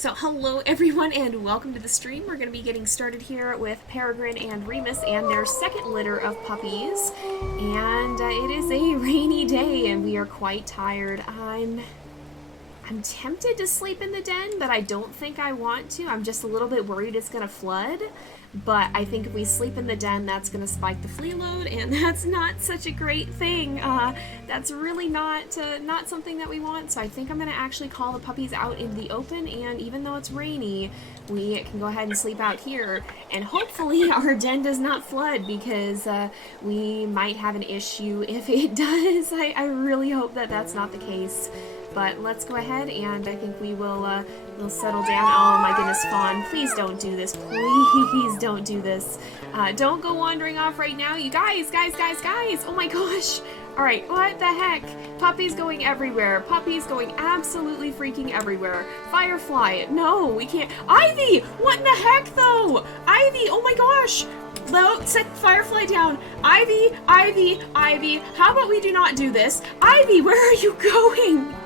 So hello everyone and welcome to the stream. We're going to be getting started here with Peregrine and Remus and their second litter of puppies. And it is a rainy day and we are quite tired. I'm tempted to sleep in the den, but I don't think I want to. I'm just a little bit worried it's going to flood. But I think if we sleep in the den, that's going to spike the flea load, and that's not such a great thing. That's really not something that we want, so I think I'm going to actually call the puppies out in the open, and even though it's rainy, we can go ahead and sleep out here. And hopefully our den does not flood, because we might have an issue if it does. I really hope that that's not the case. But let's go ahead, and I think we'll settle down. Oh my goodness, Fawn, please don't do this. Please don't do this. Don't go wandering off right now. You guys! Oh my gosh! Alright, what the heck? Puppies going everywhere. Puppies going absolutely freaking everywhere. Firefly, no, we can't. Ivy! What in the heck, though? Ivy, oh my gosh! No, set Firefly down. Ivy, how about we do not do this? Ivy, where are you going?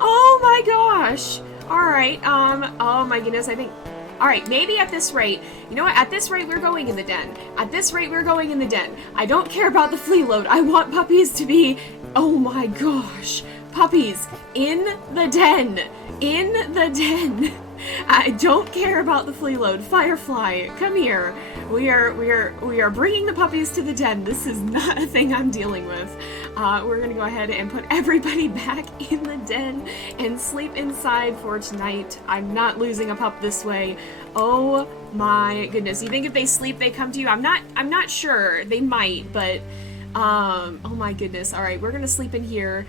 Oh my gosh. Alright, oh my goodness, I think... Alright, maybe at this rate, you know what, at this rate we're going in the den. At this rate we're going in the den. I don't care about the flea load. I want puppies to be... Oh my gosh. Puppies in the den. In the den. I don't care about the flea load. Firefly, come here. We are bringing the puppies to the den. This is not a thing I'm dealing with. We're gonna go ahead and put everybody back in the den and sleep inside for tonight. I'm not losing a pup this way. Oh my goodness. You think if they sleep they come to you? I'm not sure. They might, but oh my goodness. All right, we're gonna sleep in here.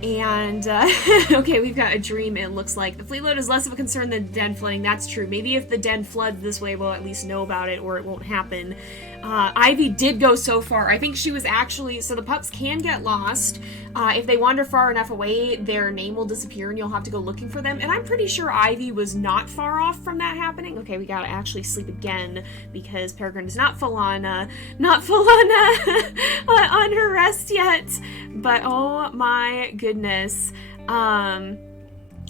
And, okay, we've got a dream, it looks like. The flea load is less of a concern than den flooding, that's true. Maybe if the den floods this way, we'll at least know about it, or it won't happen. Ivy did go so far. I think she was actually... So the pups can get lost. If they wander far enough away, their name will disappear and you'll have to go looking for them. And I'm pretty sure Ivy was not far off from that happening. Okay, we gotta actually sleep again, because Peregrine is not full on on her rest yet. But, oh my goodness.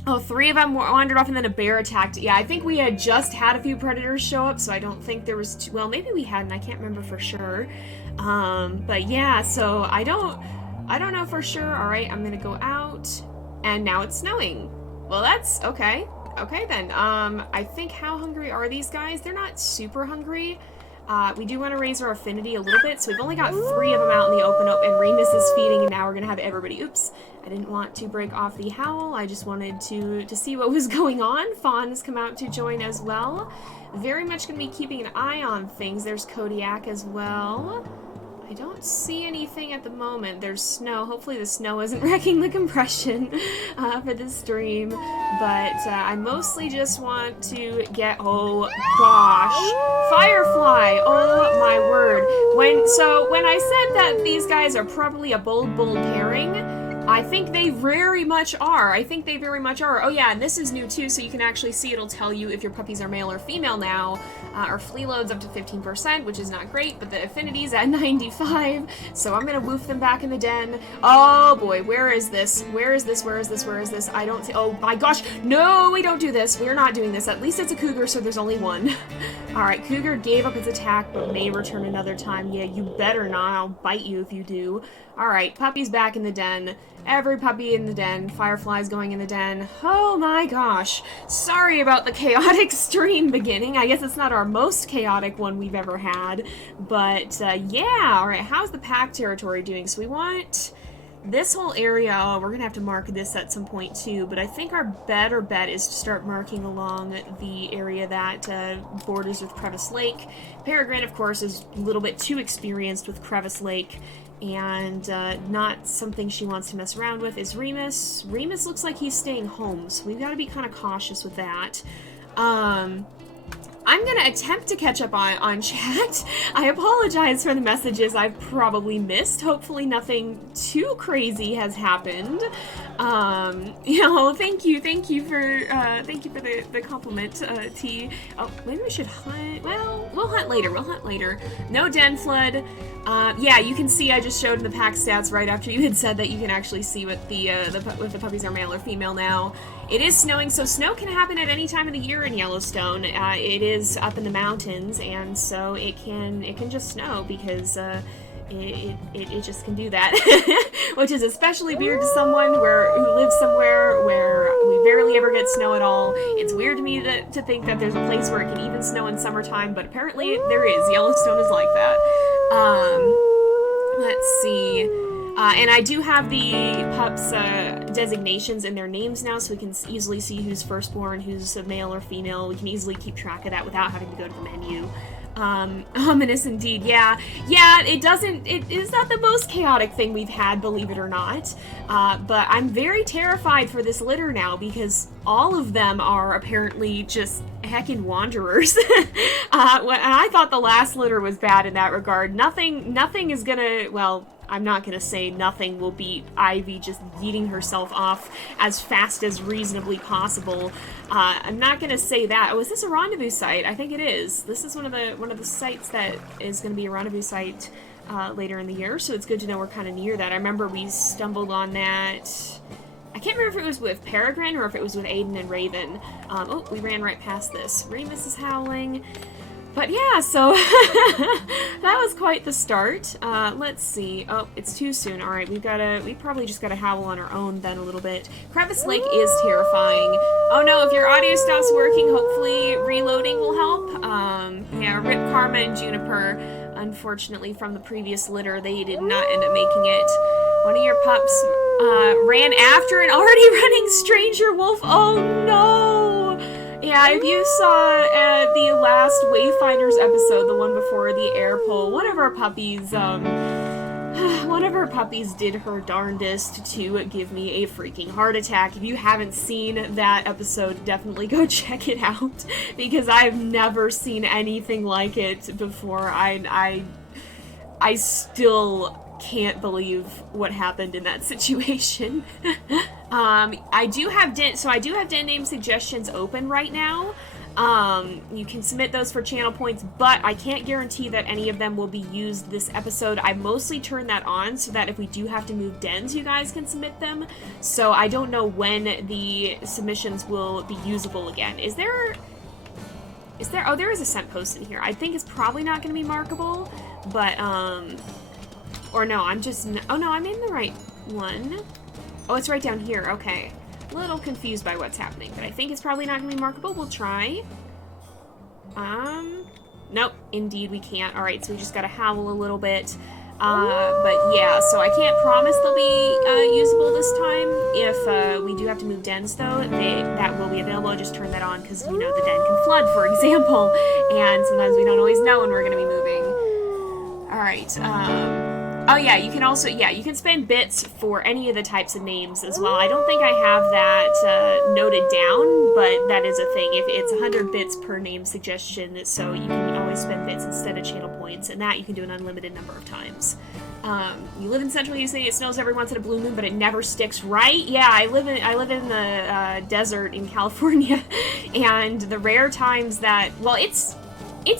Oh, 3 of them wandered off and then a bear attacked. Yeah, I think we had just had a few predators show up, so I don't think there was well, maybe we hadn't, I can't remember for sure. But yeah, so I don't know for sure. Alright, I'm gonna go out, and now it's snowing. Well, that's okay. Okay then, I think how hungry are these guys? They're not super hungry. We do want to raise our affinity a little bit, so we've only got 3 of them out in the open, and Remus is feeding, and now we're going to have everybody. Oops, I didn't want to break off the howl, I just wanted to see what was going on. Fawn has come out to join as well. Very much going to be keeping an eye on things. There's Kodiak as well. I don't see anything at the moment. There's snow. Hopefully the snow isn't wrecking the compression for this stream. But I mostly just want to get... Oh, gosh. Firefly! Oh, my word. When I said that these guys are probably a bold pairing, I think they very much are. Oh yeah, and this is new too, so you can actually see it'll tell you if your puppies are male or female now. Our flea load's up to 15%, which is not great, but the affinity's at 95, so I'm gonna woof them back in the den. Oh boy, where is this? I don't see. Oh my gosh, no, we don't do this. We're not doing this. At least it's a cougar, so there's only one. Alright, cougar gave up its attack, but may return another time. Yeah, you better not. I'll bite you if you do. Alright, puppy's back in the den. Every puppy in the den. Firefly's going in the den. Oh my gosh. Sorry about the chaotic stream beginning. I guess it's not our most chaotic one we've ever had. But, yeah. Alright, how's the pack territory doing? So we want this whole area. Oh, we're gonna have to mark this at some point too. But I think our better bet is to start marking along the area that borders with Crevice Lake. Peregrine, of course, is a little bit too experienced with Crevice Lake. And not something she wants to mess around with is Remus. Remus looks like he's staying home, so we've got to be kind of cautious with that. I'm going to attempt to catch up on chat. I apologize for the messages I've probably missed. Hopefully nothing too crazy has happened. You know, thank you for the compliment, T. Oh, maybe we should hunt. Well, we'll hunt later. No den flood. Yeah, you can see I just showed in the pack stats right after you had said that you can actually see what the puppies are male or female now. It is snowing, so snow can happen at any time of the year in Yellowstone. It is up in the mountains, and so it can just snow because it just can do that, which is especially weird to someone who lives somewhere where we barely ever get snow at all. It's weird to me to think that there's a place where it can even snow in summertime, but apparently there is. Yellowstone is like that. Let's see. And I do have the pups' designations in their names now, so we can easily see who's firstborn, who's a male or female. We can easily keep track of that without having to go to the menu. Ominous indeed. Yeah, it is not the most chaotic thing we've had, believe it or not. But I'm very terrified for this litter now because all of them are apparently just heckin' wanderers. And I thought the last litter was bad in that regard. Nothing is gonna, well, I'm not gonna say nothing will beat Ivy just yeeting herself off as fast as reasonably possible. I'm not gonna say that. Oh, is this a rendezvous site? I think it is. This is one of the sites that is gonna be a rendezvous site later in the year, so it's good to know we're kind of near that. I remember we stumbled on that. I can't remember if it was with Peregrine or if it was with Aiden and Raven. Oh, we ran right past this. Remus is howling. But yeah, so that was quite the start. Let's see. Oh, it's too soon. All right, we probably just gotta howl on our own then a little bit. Crevice Lake is terrifying. Oh no, if your audio stops working, hopefully reloading will help. Yeah, rip Karma and Juniper. Unfortunately, from the previous litter, they did not end up making it. One of your pups ran after an already running stranger wolf. Oh no! Yeah, if you saw the last Wayfinders episode, the one before the air pull, one of our puppies did her darndest to give me a freaking heart attack. If you haven't seen that episode, definitely go check it out, because I've never seen anything like it before. I still can't believe what happened in that situation. I do have den name suggestions open right now. You can submit those for channel points, but I can't guarantee that any of them will be used this episode. I mostly turn that on so that if we do have to move dens, you guys can submit them. So I don't know when the submissions will be usable again. Is there, oh, there is a scent post in here. I think it's probably not going to be markable, but, or no, oh no, I'm in the right one. Oh, it's right down here, okay. A little confused by what's happening, but I think it's probably not going to be markable. We'll try. Nope, indeed we can't. Alright, so we just gotta howl a little bit. But yeah, so I can't promise they'll be usable this time. If we do have to move dens, though, that will be available. Just turn that on, because, you know, the den can flood, for example, and sometimes we don't always know when we're going to be moving. Alright, oh yeah, you can also, you can spend bits for any of the types of names as well. I don't think I have that noted down, but that is a thing. If it's 100 bits per name suggestion, so you can always spend bits instead of channel points, and that you can do an unlimited number of times. You live in Central USA, it snows every once in a blue moon, but it never sticks, right? Yeah, I live in the desert in California, and the rare times that, well, it's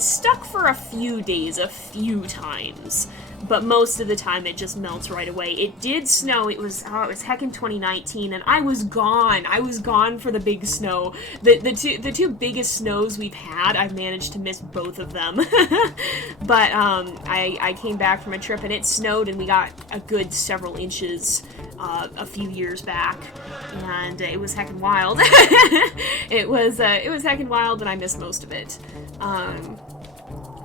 stuck for a few days, a few times. But most of the time it just melts right away. It did snow, it was heckin' 2019, and I was gone. I was gone for the big snow. The two biggest snows we've had, I've managed to miss both of them. But I came back from a trip and it snowed and we got a good several inches a few years back, and it was heckin' wild. It was heckin' wild, and I missed most of it.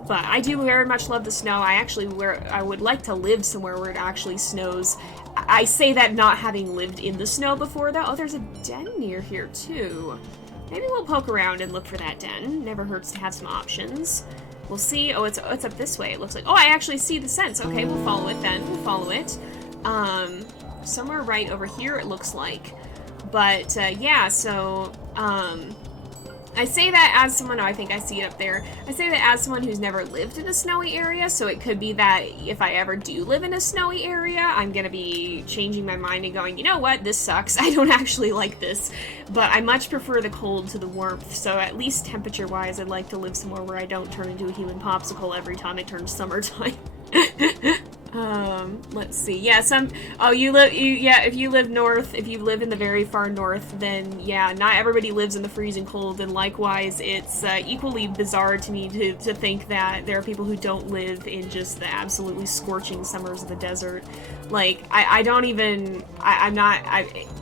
But I do very much love the snow. I would like to live somewhere where it actually snows. I say that not having lived in the snow before, though. Oh, there's a den near here, too. Maybe we'll poke around and look for that den. Never hurts to have some options. We'll see. Oh, it's up this way, it looks like. Oh, I actually see the scents. Okay, we'll follow it then. We'll follow it. Somewhere right over here, it looks like. But, yeah, so, I say that as someone, oh, I think I see it up there. I say that as someone who's never lived in a snowy area, so it could be that if I ever do live in a snowy area, I'm gonna be changing my mind and going, you know what, this sucks. I don't actually like this. But I much prefer the cold to the warmth, so at least temperature-wise, I'd like to live somewhere where I don't turn into a human popsicle every time it turns summertime. Let's see. Yeah, if you live north, if you live in the very far north, then yeah, not everybody lives in the freezing cold, and likewise, it's equally bizarre to me to think that there are people who don't live in just the absolutely scorching summers of the desert. Like,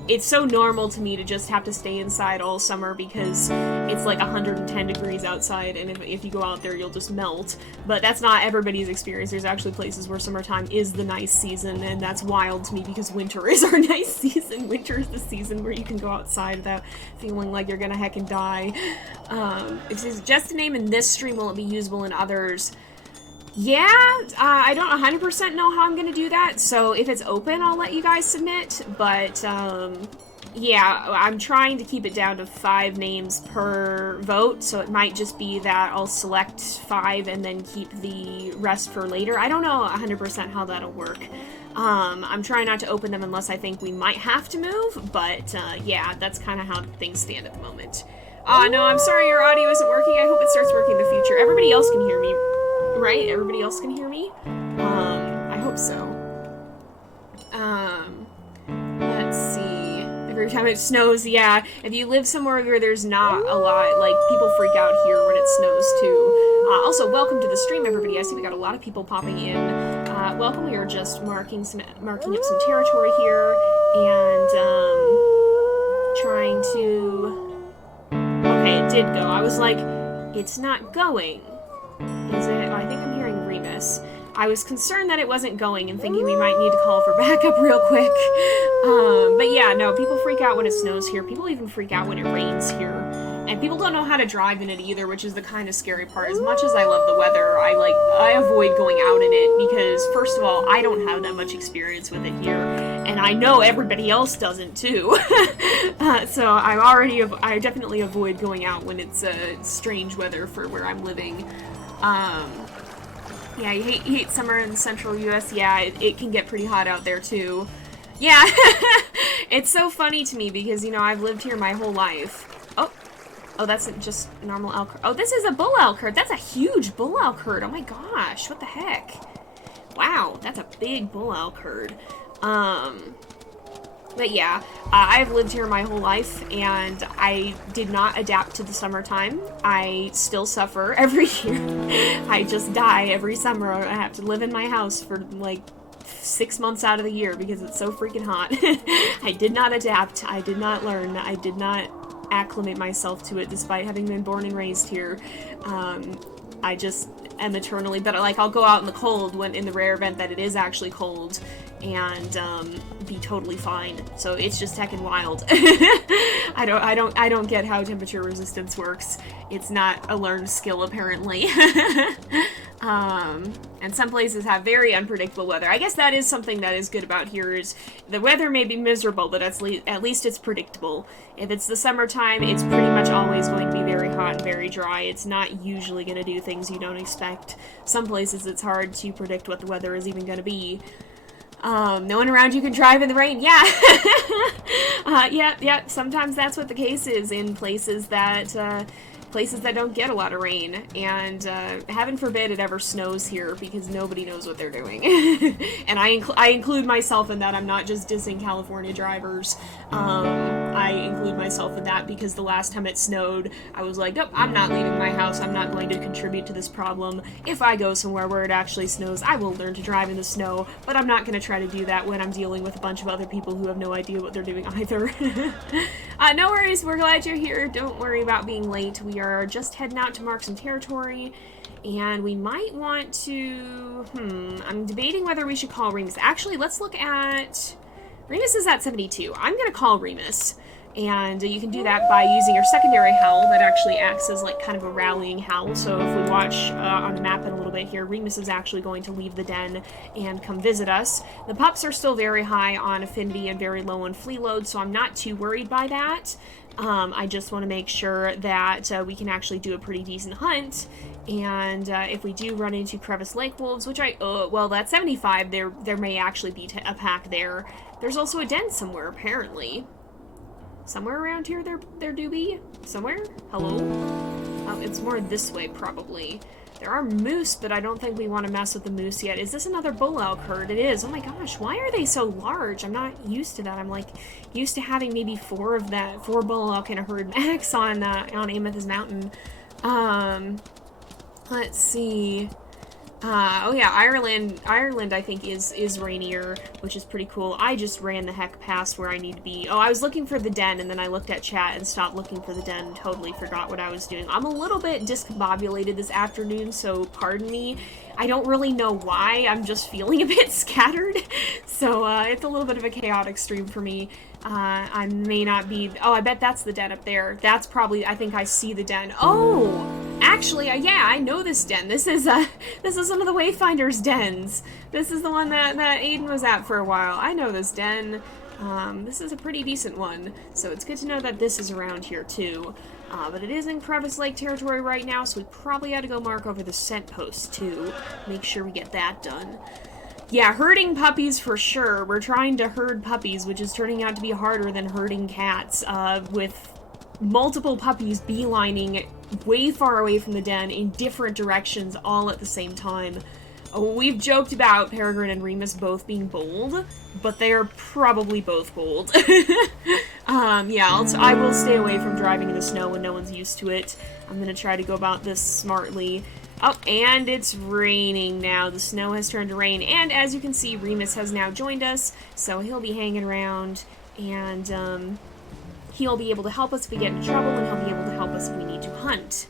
it's so normal to me to just have to stay inside all summer because it's like 110 degrees outside, and if you go out there, you'll just melt. But that's not everybody's experience. There's actually places where summertime is the nice season, and that's wild to me because winter is our nice season. Winter is the season where you can go outside without feeling like you're gonna heckin' die. It says, just a name in this stream, will it be usable in others? Yeah, I don't 100% know how I'm gonna do that, so if it's open, I'll let you guys submit, but, yeah, I'm trying to keep it down to 5 names per vote, so it might just be that I'll select 5 and then keep the rest for later. I don't know 100% how that'll work. I'm trying not to open them unless I think we might have to move, but, yeah, that's kind of how things stand at the moment. No, I'm sorry your audio isn't working. I hope it starts working in the future. Everybody else can hear me, right? Everybody else can hear me? I hope so. Let's see. Every time it snows, yeah. If you live somewhere where there's not a lot, like, people freak out here when it snows, too. Also, welcome to the stream, everybody. I see we got a lot of people popping in. Welcome. We are just marking up some territory here, and, trying to... Okay, it did go. I was like, it's not going. Is it? Oh, I think I'm hearing Remus. I was concerned that it wasn't going and thinking we might need to call for backup real quick. But yeah, no, people freak out when it snows here. People even freak out when it rains here. And people don't know how to drive in it either, which is the kind of scary part. As much as I love the weather, I avoid going out in it because, first of all, I don't have that much experience with it here. And I know everybody else doesn't too. So I definitely avoid going out when it's strange weather for where I'm living. Yeah, you hate summer in the central US. Yeah, it can get pretty hot out there too. Yeah, it's so funny to me because, you know, I've lived here my whole life. Oh, that's just normal elk herd. Oh, this is a bull elk herd. That's a huge bull elk herd. Oh my gosh, what the heck? Wow, that's a big bull elk herd. But yeah, I've lived here my whole life, and I did not adapt to the summertime. I still suffer every year. I just die every summer. I have to live in my house for, like, 6 months out of the year because it's so freaking hot. I did not adapt. I did not learn. I did not acclimate myself to it despite having been born and raised here. I just am eternally, but like I'll go out in the cold when in the rare event that it is actually cold and be totally fine. So it's just heckin' wild. I don't get how temperature resistance works. It's not a learned skill apparently. And some places have very unpredictable weather. I guess that is something that is good about here is the weather may be miserable, but at least it's predictable. If it's the summertime, it's pretty much always going to be very hot and very dry. It's not usually going to do things you don't expect. Some places it's hard to predict what the weather is even going to be. No one around you can drive in the rain. Yeah. Yeah. Sometimes that's what the case is in places that don't get a lot of rain, and heaven forbid it ever snows here because nobody knows what they're doing. And I include myself in that. I'm not just dissing California drivers. I include myself in that because the last time it snowed, I was like, nope, I'm not leaving my house. I'm not going to contribute to this problem. If I go somewhere where it actually snows, I will learn to drive in the snow, but I'm not going to try to do that when I'm dealing with a bunch of other people who have no idea what they're doing either. No worries, we're glad you're here. Don't worry about being late. We are just heading out to mark some territory, and we might want to, I'm debating whether we should call Remus. Actually, let's look at, Remus is at 72. I'm going to call Remus, and you can do that by using your secondary howl that actually acts as like kind of a rallying howl. So if we watch on the map in a little bit here, Remus is actually going to leave the den and come visit us. The pups are still very high on affinity and very low on flea load, so I'm not too worried by that. I just want to make sure that we can actually do a pretty decent hunt, and if we do run into crevice lake wolves, which well, that's 75, there may actually be a pack there. There's also a den somewhere, apparently. Somewhere around here there do be? Somewhere? Hello? It's more this way, probably. There are moose, but I don't think we want to mess with the moose yet. Is this another bull elk herd? It is. Oh my gosh, why are they so large? I'm not used to that. I'm like used to having maybe 4 bull elk in a herd max on Amethyst Mountain. Let's see. Oh yeah, Ireland I think is rainier, which is pretty cool. I just ran the heck past where I need to be. Oh, I was looking for the den, and then I looked at chat and stopped looking for the den and totally forgot what I was doing. I'm a little bit discombobulated this afternoon, so pardon me. I don't really know why, I'm just feeling a bit scattered, so it's a little bit of a chaotic stream for me. I may not be... Oh, I bet that's the den up there. That's probably... I think I see the den. Oh! Actually, yeah, I know this den. This is one of the Wayfinder's dens. This is the one that Aiden was at for a while. I know this den. This is a pretty decent one, so it's good to know that this is around here too. But it is in Crevice Lake territory right now, so we probably ought to go mark over the scent post too. Make sure we get that done. Yeah, herding puppies for sure. We're trying to herd puppies, which is turning out to be harder than herding cats, with multiple puppies beelining way far away from the den in different directions all at the same time. We've joked about Peregrine and Remus both being bold, but they are probably both bold. Yeah, I will stay away from driving in the snow when no one's used to it. I'm gonna try to go about this smartly. Oh, and it's raining now. The snow has turned to rain, and as you can see, Remus has now joined us, so he'll be hanging around, and he'll be able to help us if we get into trouble, and he'll be able to help us if we need to hunt.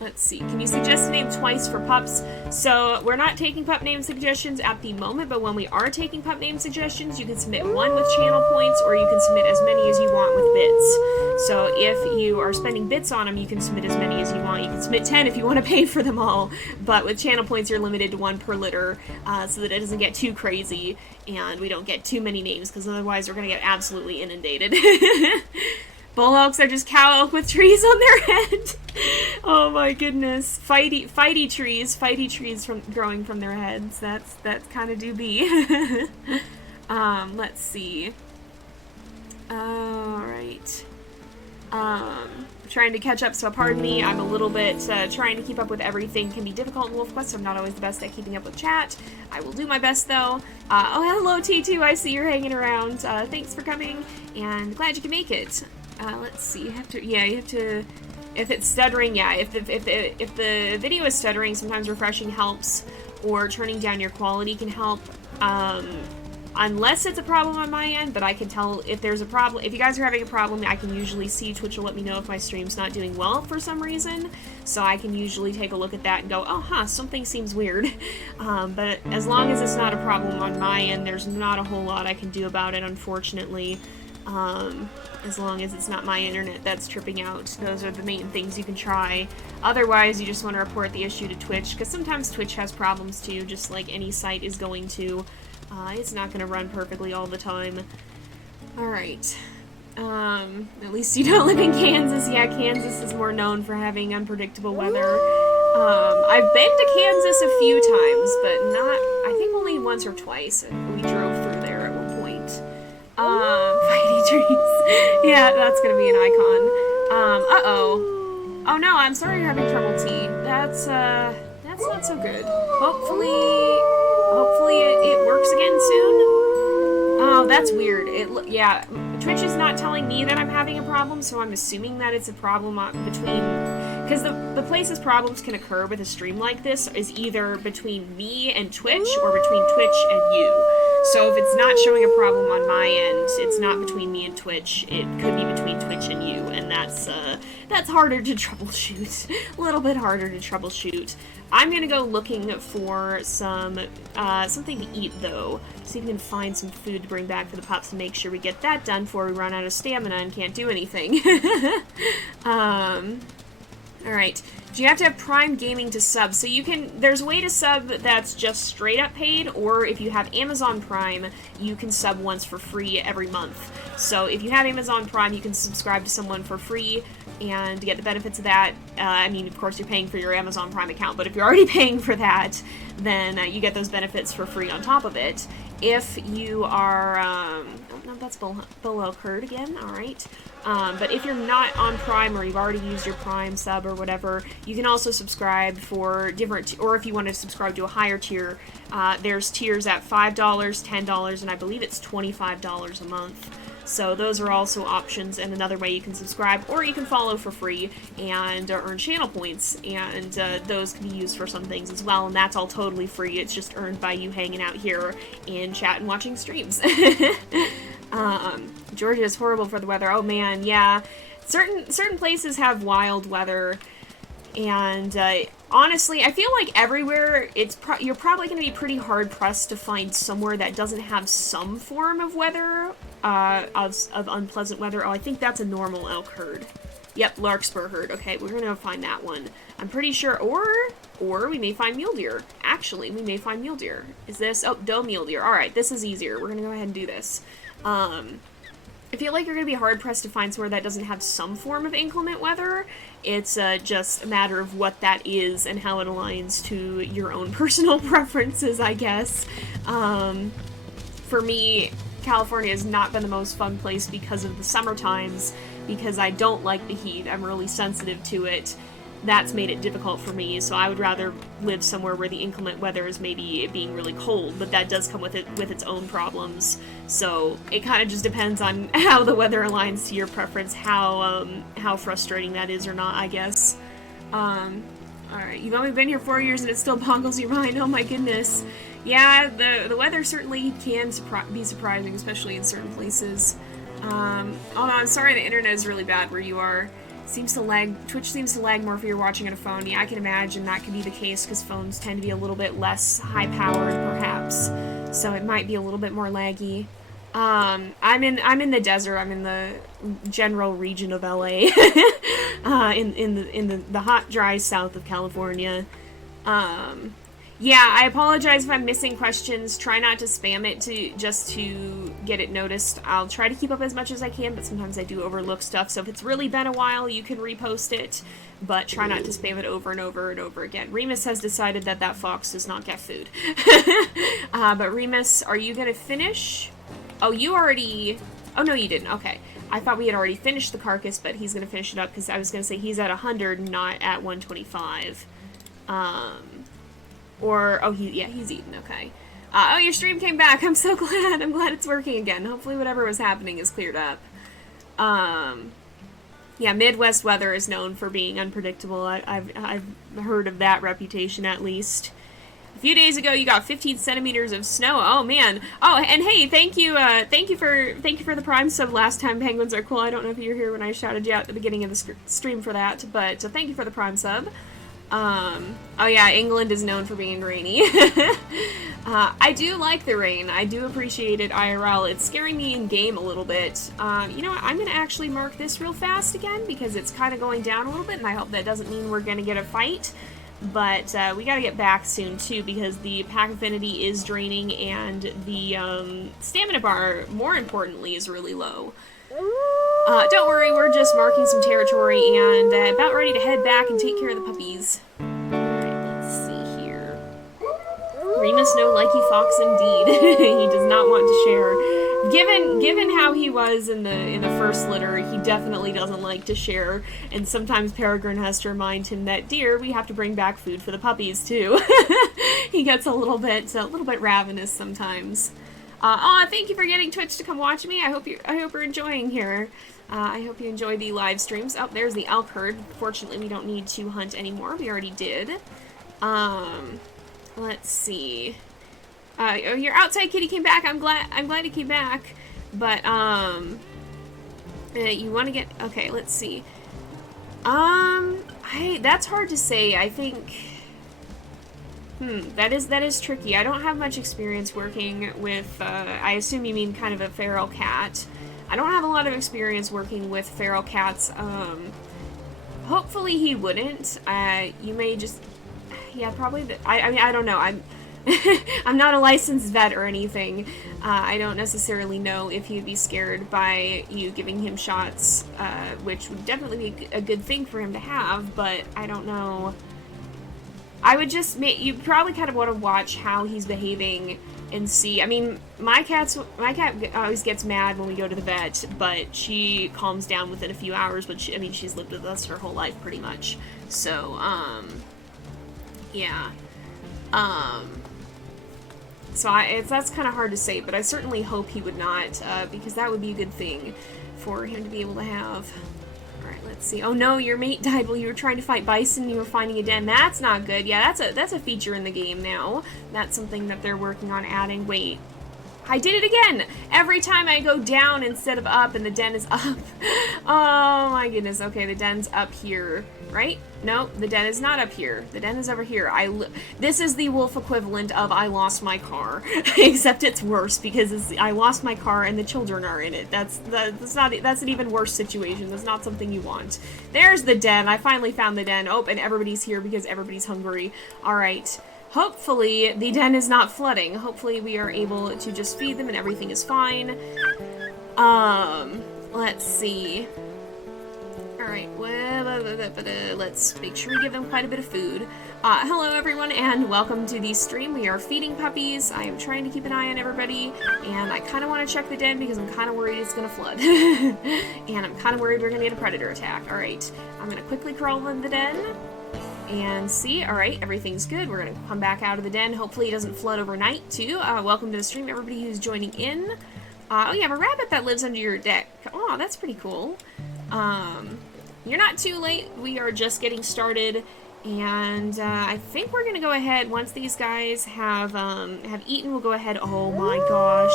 Let's see. Can you suggest a name twice for pups? So, we're not taking pup name suggestions at the moment, but when we are taking pup name suggestions, you can submit 1 with channel points, or you can submit as many as you want with bits. So, if you are spending bits on them, you can submit as many as you want. You can submit 10 if you want to pay for them all, but with channel points, you're limited to 1 per litter, so that it doesn't get too crazy, and we don't get too many names, because otherwise we're going to get absolutely inundated. Bull elks are just cow elk with trees on their head. Oh my goodness. Fighty trees growing from their heads. That's kind of do be. Let's see. Alright. Trying to catch up, so pardon me. I'm a little bit, trying to keep up with everything can be difficult in WolfQuest, so I'm not always the best at keeping up with chat. I will do my best, though. Oh, hello, T2. I see you're hanging around. Thanks for coming, and glad you can make it. Let's see, you have to, if it's stuttering, yeah, if the video is stuttering, sometimes refreshing helps, or turning down your quality can help, unless it's a problem on my end, but I can tell if there's a problem. If you guys are having a problem, I can usually see, Twitch will let me know if my stream's not doing well for some reason, so I can usually take a look at that and go, oh, huh, something seems weird. But as long as it's not a problem on my end, there's not a whole lot I can do about it, unfortunately. As long as it's not my internet that's tripping out. Those are the main things you can try. Otherwise, you just want to report the issue to Twitch, because sometimes Twitch has problems too, just like any site is going to. It's not going to run perfectly all the time. Alright. At least you don't live in Kansas. Yeah, Kansas is more known for having unpredictable weather. I've been to Kansas a few times, but not, I think only once or twice. We drove through there at one point. Fighty trees. Yeah, that's gonna be an icon. Uh-oh. Oh no, I'm sorry you're having trouble, T. That's not so good. Hopefully it works again soon. Oh, that's weird. Yeah, Twitch is not telling me that I'm having a problem, so I'm assuming that it's a problem between... Because the places problems can occur with a stream like this is either between me and Twitch, or between Twitch and you. So if it's not showing a problem on my end, it's not between me and Twitch, it could be between Twitch and you, and that's harder to troubleshoot. A little bit harder to troubleshoot. I'm gonna go looking for something to eat, though. See if we can find some food to bring back for the pups and make sure we get that done before we run out of stamina and can't do anything. Alright. Do you have to have Prime Gaming to sub? So you can, there's a way to sub that's just straight up paid, or if you have Amazon Prime, you can sub once for free every month. So if you have Amazon Prime, you can subscribe to someone for free and get the benefits of that. I mean, of course, you're paying for your Amazon Prime account, but if you're already paying for that, then you get those benefits for free on top of it. if you are, oh no, that's below Curd again, alright. But if you're not on Prime or you've already used your Prime sub or whatever, you can also subscribe for different, or if you want to subscribe to a higher tier, there's tiers at $5, $10, and I believe it's $25 a month. So those are also options and another way you can subscribe, or you can follow for free and earn channel points, and those can be used for some things as well, and that's all totally free. It's just earned by you hanging out here in chat and watching streams. Georgia is horrible for the weather. Oh man, yeah. Certain places have wild weather, and honestly, I feel like everywhere you're probably going to be pretty hard pressed to find somewhere that doesn't have some form of weather, of unpleasant weather. Oh, I think that's a normal elk herd. Yep, larkspur herd. Okay, we're going to find that one. I'm pretty sure, or we may find mule deer. Actually, we may find mule deer. Is this? Oh, doe mule deer. All right, this is easier. We're going to go ahead and do this. I feel like you're going to be hard-pressed to find somewhere that doesn't have some form of inclement weather. It's just a matter of what that is and how it aligns to your own personal preferences, I guess. For me, California has not been the most fun place because of the summer times, because I don't like the heat. I'm really sensitive to it. That's made it difficult for me, so I would rather live somewhere where the inclement weather is maybe being really cold, but that does come with its own problems. So it kind of just depends on how the weather aligns to your preference, how frustrating that is or not, I guess. Alright, you've only been here 4 years and it still boggles your mind. Oh my goodness. Yeah, the weather certainly can be surprising, especially in certain places. Oh no, I'm sorry the internet is really bad where you are. Seems to lag. Twitch seems to lag more if you're watching on a phone. Yeah, I can imagine that could be the case because phones tend to be a little bit less high-powered, perhaps. So it might be a little bit more laggy. I'm in the desert. I'm in the general region of LA, in the hot, dry south of California. Yeah, I apologize if I'm missing questions. Try not to spam it to get it noticed. I'll try to keep up as much as I can, but sometimes I do overlook stuff. So if it's really been a while, you can repost it, but try not to spam it over and over and over again. Remus has decided that fox does not get food. But Remus, are you gonna finish? Oh, you already... Oh, no, you didn't. Okay. I thought we had already finished the carcass, but he's gonna finish it up, because I was gonna say he's at 100, not at 125. He's eaten, okay. Oh, your stream came back. I'm so glad. I'm glad it's working again. Hopefully whatever was happening is cleared up. Yeah, Midwest weather is known for being unpredictable. I've heard of that reputation, at least. A few days ago, you got 15 centimeters of snow. Oh, man. Oh, and hey, thank you for the Prime sub last time. Penguins are cool. I don't know if you were here when I shouted you out at the beginning of the stream for that, but thank you for the Prime sub. Oh yeah, England is known for being rainy. I do like the rain. I do appreciate it IRL. It's scaring me in game a little bit. You know what? I'm gonna actually mark this real fast again because it's kind of going down a little bit, and I hope that doesn't mean we're gonna get a fight. But we gotta get back soon too because the pack affinity is draining and the stamina bar, more importantly, is really low. Don't worry, we're just marking some territory and about ready to head back and take care of the puppies. Alright, let's see here. Remus no likey fox indeed. He does not want to share. Given how he was in the first litter, he definitely doesn't like to share, and sometimes Peregrine has to remind him that, dear, we have to bring back food for the puppies too. He gets a little bit ravenous sometimes. Thank you for getting Twitch to come watch me. I hope you're enjoying here. I hope you enjoy the live streams. Oh, there's the elk herd. Fortunately, we don't need to hunt anymore. We already did. Let's see. Oh, your outside kitty came back. I'm glad he came back. But, you want to get... Okay, let's see. That's hard to say. I think... that is tricky. I don't have much experience working with, I assume you mean kind of a feral cat. I don't have a lot of experience working with feral cats. Hopefully he wouldn't. You may just, yeah, probably, I mean, I don't know. I'm not a licensed vet or anything. I don't necessarily know if he'd be scared by you giving him shots, which would definitely be a good thing for him to have, but I don't know. I would just you probably kind of want to watch how he's behaving and see. I mean, my cat always gets mad when we go to the vet, but she calms down within a few hours. But I mean, she's lived with us her whole life pretty much. So, yeah. So that's kind of hard to say, but I certainly hope he would not, because that would be a good thing for him to be able to have. Alright, let's see. Oh no, your mate died while you were trying to fight bison and you were finding a den. That's not good. Yeah, that's a feature in the game now. That's something that they're working on adding. Wait. I did it again! Every time I go down instead of up and the den is up. Oh my goodness. Okay, the den's up here, right? No, the den is not up here. The den is over here. This is the wolf equivalent of I lost my car. Except it's worse because I lost my car and the children are in it. That's an even worse situation. That's not something you want. There's the den. I finally found the den. Oh, and everybody's here because everybody's hungry. Alright. Hopefully, the den is not flooding. Hopefully, we are able to just feed them and everything is fine. Let's see. Alright, let's make sure we give them quite a bit of food. Hello everyone, and welcome to the stream. We are feeding puppies. I am trying to keep an eye on everybody, and I kind of want to check the den because I'm kind of worried it's going to flood. And I'm kind of worried we're going to get a predator attack. Alright, I'm going to quickly crawl in the den. And see, alright, everything's good. We're gonna come back out of the den. Hopefully it doesn't flood overnight, too. Welcome to the stream, everybody who's joining in. Oh, you have a rabbit that lives under your deck. Oh, that's pretty cool. You're not too late. We are just getting started. And, I think we're gonna go ahead, once these guys have eaten, we'll go ahead. Oh my gosh.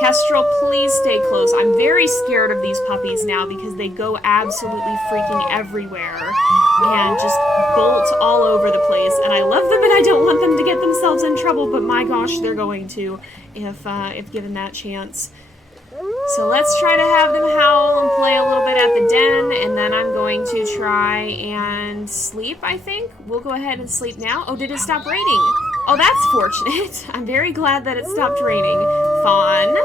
Kestrel, please stay close. I'm very scared of these puppies now because they go absolutely freaking everywhere and just bolt all over the place. And I love them and I don't want them to get themselves in trouble, but my gosh, they're going to if given that chance. So let's try to have them howl and play a little bit at the den, and then I'm going to try and sleep, I think. We'll go ahead and sleep now. Oh, did it stop raining? Oh, that's fortunate. I'm very glad that it stopped raining. Fawn.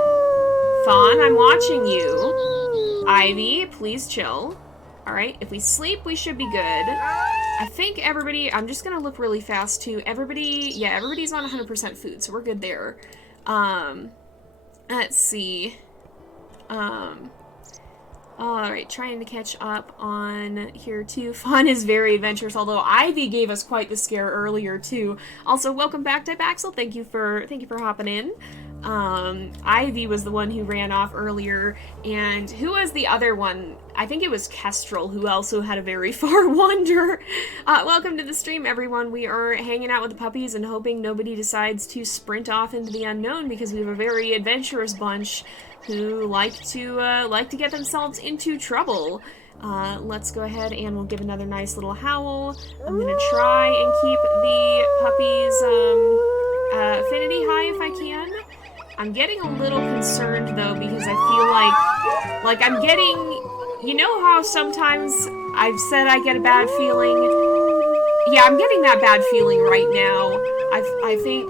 Fawn, I'm watching you. Ivy, please chill. Alright, if we sleep, we should be good. I think everybody... I'm just gonna look really fast, too. Everybody... Yeah, everybody's on 100% food, so we're good there. Let's see... Alright, trying to catch up on here too. Fawn is very adventurous, although Ivy gave us quite the scare earlier too. Also, welcome back, Axel. Thank you for hopping in. Ivy was the one who ran off earlier, and who was the other one? I think it was Kestrel, who also had a very far wander. Welcome to the stream, everyone. We are hanging out with the puppies and hoping nobody decides to sprint off into the unknown, because we have a very adventurous bunch who like to get themselves into trouble. Let's go ahead and we'll give another nice little howl. I'm gonna try and keep the puppies' affinity high if I can. I'm getting a little concerned though, because I feel like I'm getting, you know how sometimes I've said I get a bad feeling? Yeah, I'm getting that bad feeling right now. I think,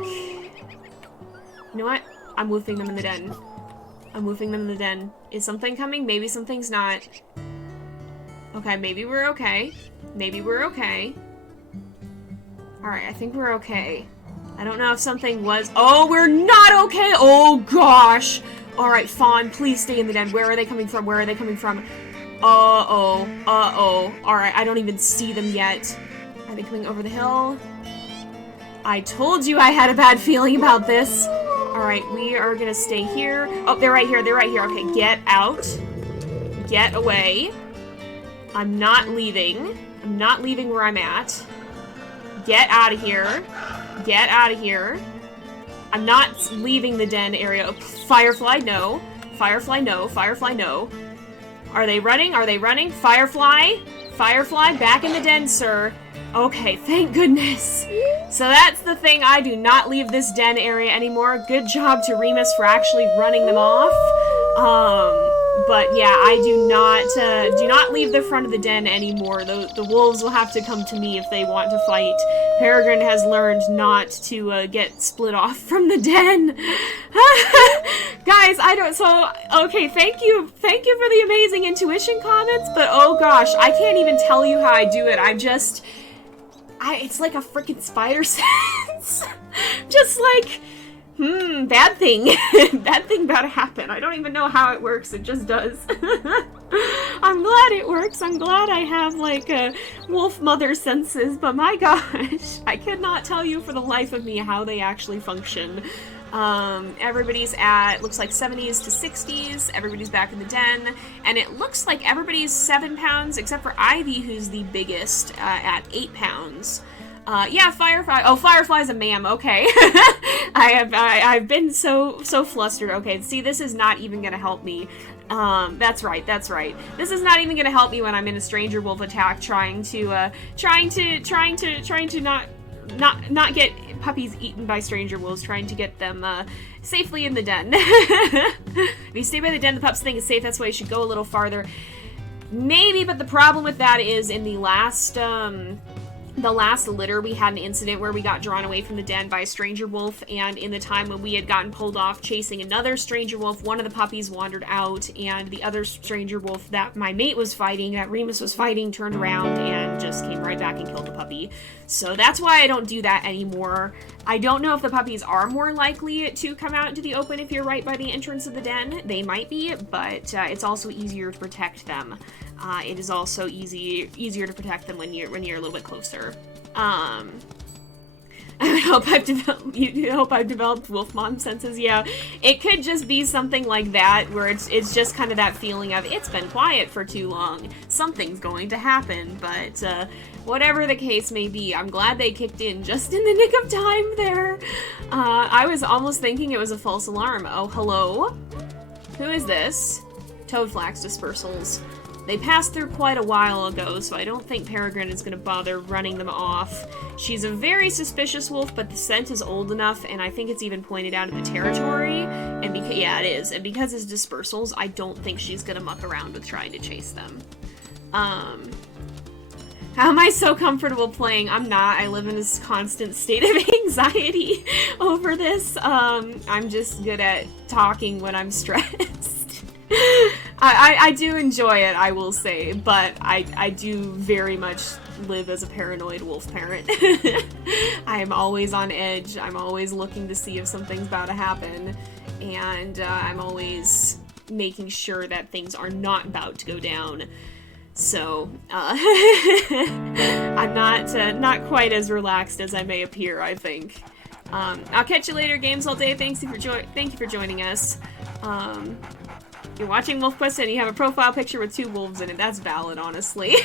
you know what? I'm woofing them in the den. I'm woofing them in the den. Is something coming? Maybe something's not. Okay, maybe we're okay. Maybe we're okay. Alright, I think we're okay. I don't know if something was... Oh, we're not okay! Oh, gosh! Alright, Fawn, please stay in the den. Where are they coming from? Where are they coming from? Uh-oh. Uh-oh. Alright, I don't even see them yet. Are they coming over the hill? I told you I had a bad feeling about this. Alright, we are gonna stay here. Oh, they're right here, they're right here. Okay, get out. Get away. I'm not leaving. I'm not leaving where I'm at. Get out of here. Get out of here. I'm not leaving the den area. Oh, Firefly, no. Firefly, no. Firefly, no. Are they running? Are they running? Firefly? Firefly, back in the den, sir. Okay, thank goodness. So that's the thing, I do not leave this den area anymore. Good job to Remus for actually running them off. But yeah, I do not leave the front of the den anymore. The wolves will have to come to me if they want to fight. Peregrine has learned not to get split off from the den. Guys, okay, thank you for the amazing intuition comments, but oh gosh, I can't even tell you how I do it. it's like a freaking spider sense. Just like, Bad thing. Bad thing about to happen. I don't even know how it works, it just does. I'm glad it works. I'm glad I have, like, wolf mother senses, but my gosh, I could not tell you for the life of me how they actually function. Everybody's at, looks like 70s to 60s, everybody's back in the den, and it looks like everybody's 7 pounds, except for Ivy, who's the biggest, at 8 pounds. Yeah, Firefly. Oh, Firefly's a ma'am. Okay. I've been so flustered. Okay, see, this is not even gonna help me. That's right. This is not even gonna help me when I'm in a stranger wolf attack, trying to not get puppies eaten by stranger wolves, trying to get them safely in the den. If you stay by the den, the pups think it's safe. That's why you should go a little farther. Maybe, but the problem with that is in the last litter, we had an incident where we got drawn away from the den by a stranger wolf, and in the time when we had gotten pulled off chasing another stranger wolf, one of the puppies wandered out, and the other stranger wolf that my mate was fighting, that Remus was fighting, turned around and just came right back and killed the puppy. So that's why I don't do that anymore. I don't know if the puppies are more likely to come out into the open if you're right by the entrance of the den. They might be, but it's also easier to protect them. It is also easier to protect them when you're a little bit closer. I hope I've developed wolf mom senses. Yeah, it could just be something like that, where it's just kind of that feeling of it's been quiet for too long, something's going to happen. But whatever the case may be, I'm glad they kicked in just in the nick of time there. I was almost thinking it was a false alarm. Oh, hello? Who is this? Toadflax dispersals. They passed through quite a while ago, so I don't think Peregrine is going to bother running them off. She's a very suspicious wolf, but the scent is old enough, and I think it's even pointed out in the territory. And yeah, it is. And because it's dispersals, I don't think she's going to muck around with trying to chase them. How am I so comfortable playing? I'm not. I live in this constant state of anxiety over this. I'm just good at talking when I'm stressed. I do enjoy it, I will say, but I do very much live as a paranoid wolf parent. I am always on edge. I'm always looking to see if something's about to happen, and I'm always making sure that things are not about to go down. So, I'm not quite as relaxed as I may appear, I think. I'll catch you later, Games All Day. Thank you for joining us. You're watching WolfQuest and you have a profile picture with 2 wolves in it. That's valid, honestly.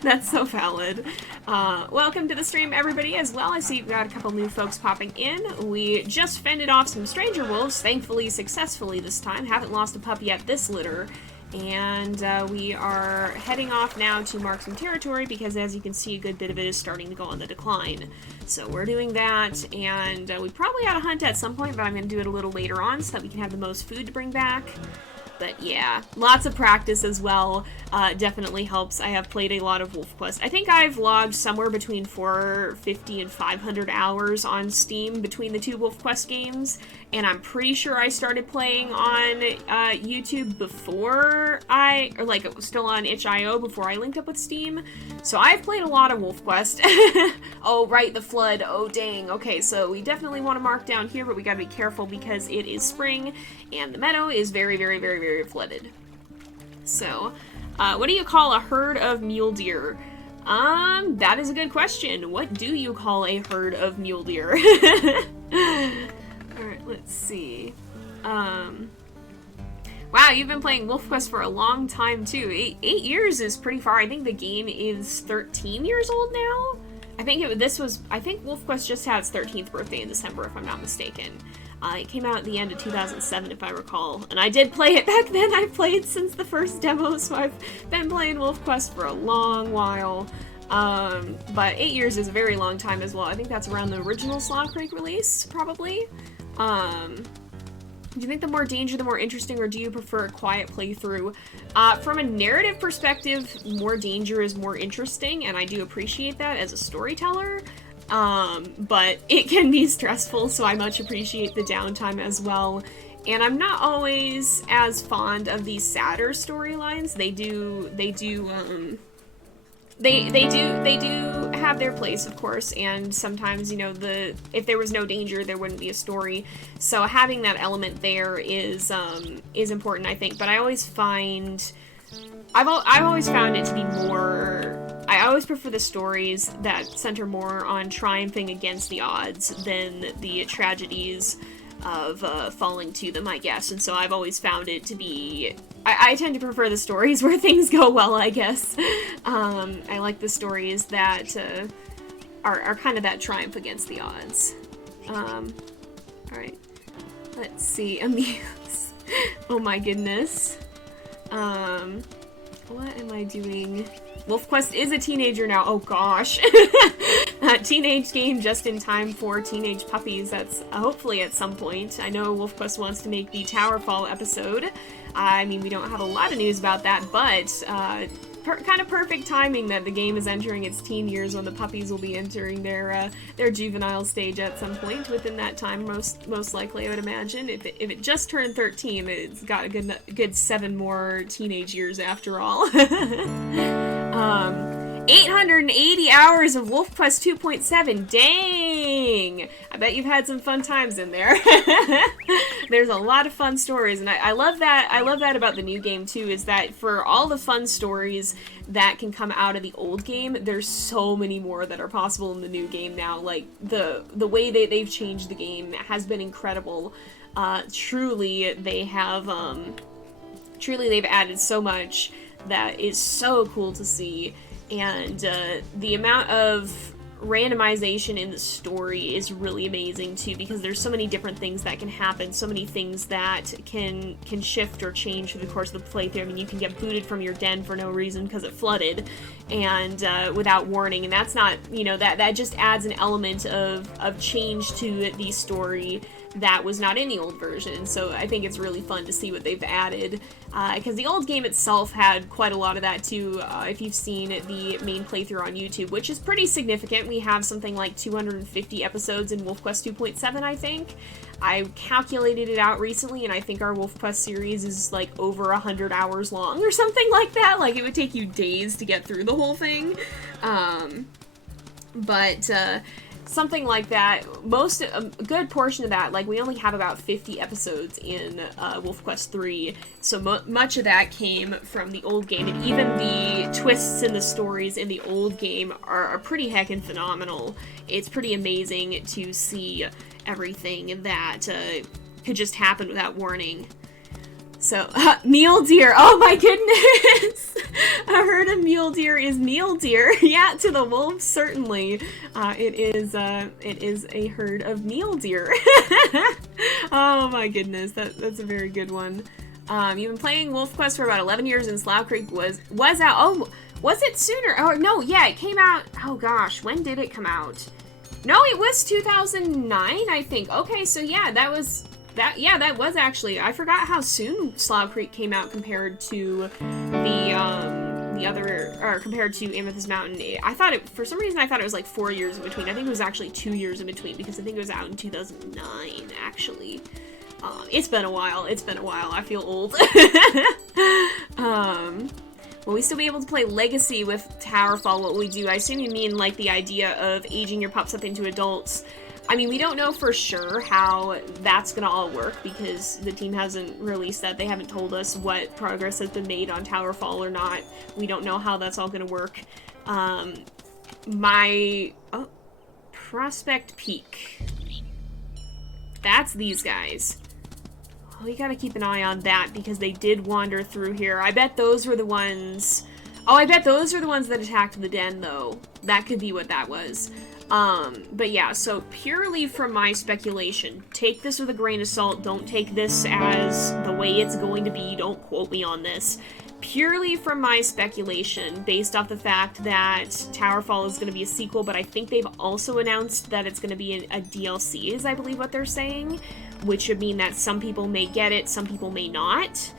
That's so valid. Welcome to the stream, everybody, as well. I see you've got a couple new folks popping in. We just fended off some stranger wolves, thankfully, successfully this time. Haven't lost a pup yet this litter. And we are heading off now to mark some territory because, as you can see, a good bit of it is starting to go on the decline. So we're doing that, and we probably ought to hunt at some point, but I'm going to do it a little later on so that we can have the most food to bring back. But yeah, lots of practice as well definitely helps. I have played a lot of WolfQuest. I think I've logged somewhere between 450 and 500 hours on Steam between the 2 WolfQuest games, and I'm pretty sure I started playing on YouTube before it was still on itch.io before I linked up with Steam. So I've played a lot of WolfQuest. Oh, right, the flood. Oh, dang. Okay, so we definitely want to mark down here, but we gotta be careful because it is spring, and the meadow is very, very, very, very flooded. So, what do you call a herd of mule deer? That is a good question. What do you call a herd of mule deer? Alright, let's see. Wow, you've been playing WolfQuest for a long time, too. 8 years is pretty far. I think the game is 13 years old now? I think WolfQuest just had its 13th birthday in December, if I'm not mistaken. It came out at the end of 2007, if I recall, and I did play it back then. I've played since the first demo, so I've been playing WolfQuest for a long while. But 8 years is a very long time as well. I think that's around the original Slough Creek release, probably. Do you think the more danger, the more interesting, or do you prefer a quiet playthrough? From a narrative perspective, more danger is more interesting, and I do appreciate that as a storyteller. But it can be stressful, so I much appreciate the downtime as well. And I'm not always as fond of these sadder storylines. They do have their place, of course, and sometimes, you know, if there was no danger, there wouldn't be a story. So having that element there is important, I think. But I always find, I've always found it to be more. I always prefer the stories that center more on triumphing against the odds than the tragedies of falling to them, I guess. And so I've always found it to be. I tend to prefer the stories where things go well, I guess. I like the stories that are kind of that triumph against the odds. Alright. Let's see. Amuse. Oh my goodness. What am I doing? WolfQuest is a teenager now. Oh gosh. Teenage game just in time for teenage puppies. That's hopefully at some point. I know WolfQuest wants to make the Towerfall episode. I mean, we don't have a lot of news about that, but kind of perfect timing that the game is entering its teen years when the puppies will be entering their juvenile stage at some point within that time, most likely, I would imagine. If it just turned 13, it's got a good 7 more teenage years after all. 880 hours of WolfQuest 2.7. Dang! I bet you've had some fun times in there. There's a lot of fun stories, and I love that. I love that about the new game too, is that for all the fun stories that can come out of the old game, there's so many more that are possible in the new game now. Like the way they've changed the game has been incredible. Truly, they've added so much that is so cool to see. And the amount of randomization in the story is really amazing too, because there's so many different things that can happen, so many things that can shift or change through the course of the playthrough. I mean, you can get booted from your den for no reason because it flooded, and without warning, and that's not, you know, that just adds an element of change to the story that was not in the old version. So I think it's really fun to see what they've added, because the old game itself had quite a lot of that too. If you've seen the main playthrough on YouTube, which is pretty significant, we have something like 250 episodes in WolfQuest 2.7, I think. I calculated it out recently, and I think our WolfQuest series is like over 100 hours long or something like that. Like, it would take you days to get through the whole thing. Something like that, a good portion of that, like, we only have about 50 episodes in WolfQuest 3, so much of that came from the old game, and even the twists in the stories in the old game are pretty heckin' phenomenal. It's pretty amazing to see everything that could just happen without warning. So, mule deer, oh my goodness! A herd of mule deer is mule deer. Yeah, to the wolves, certainly. It is a herd of mule deer. Oh my goodness, that's a very good one. You've been playing WolfQuest for about 11 years, and Slough Creek was out. Oh, was it sooner? Oh, no, yeah, it came out, oh gosh, when did it come out? No, it was 2009, I think. Okay, so yeah, that was actually, I forgot how soon Slough Creek came out compared to compared to Amethyst Mountain. For some reason I thought it was like 4 years in between. I think it was actually 2 years in between, because I think it was out in 2009, actually. It's been a while, I feel old. Will we still be able to play Legacy with Towerfall? What will we do? I assume you mean like the idea of aging your pups up into adults. I mean, we don't know for sure how that's gonna all work, because the team hasn't released that. They haven't told us what progress has been made on Towerfall or not. We don't know how that's all gonna work. Prospect Peak. That's these guys. Oh, you gotta keep an eye on that, because they did wander through here. I bet those were the ones... Oh, I bet those are the ones that attacked the den, though. That could be what that was. But yeah, so purely from my speculation, take this with a grain of salt, don't take this as the way it's going to be, don't quote me on this. Purely from my speculation, based off the fact that Towerfall is going to be a sequel, but I think they've also announced that it's going to be a DLC, is I believe what they're saying, which would mean that some people may get it, some people may not.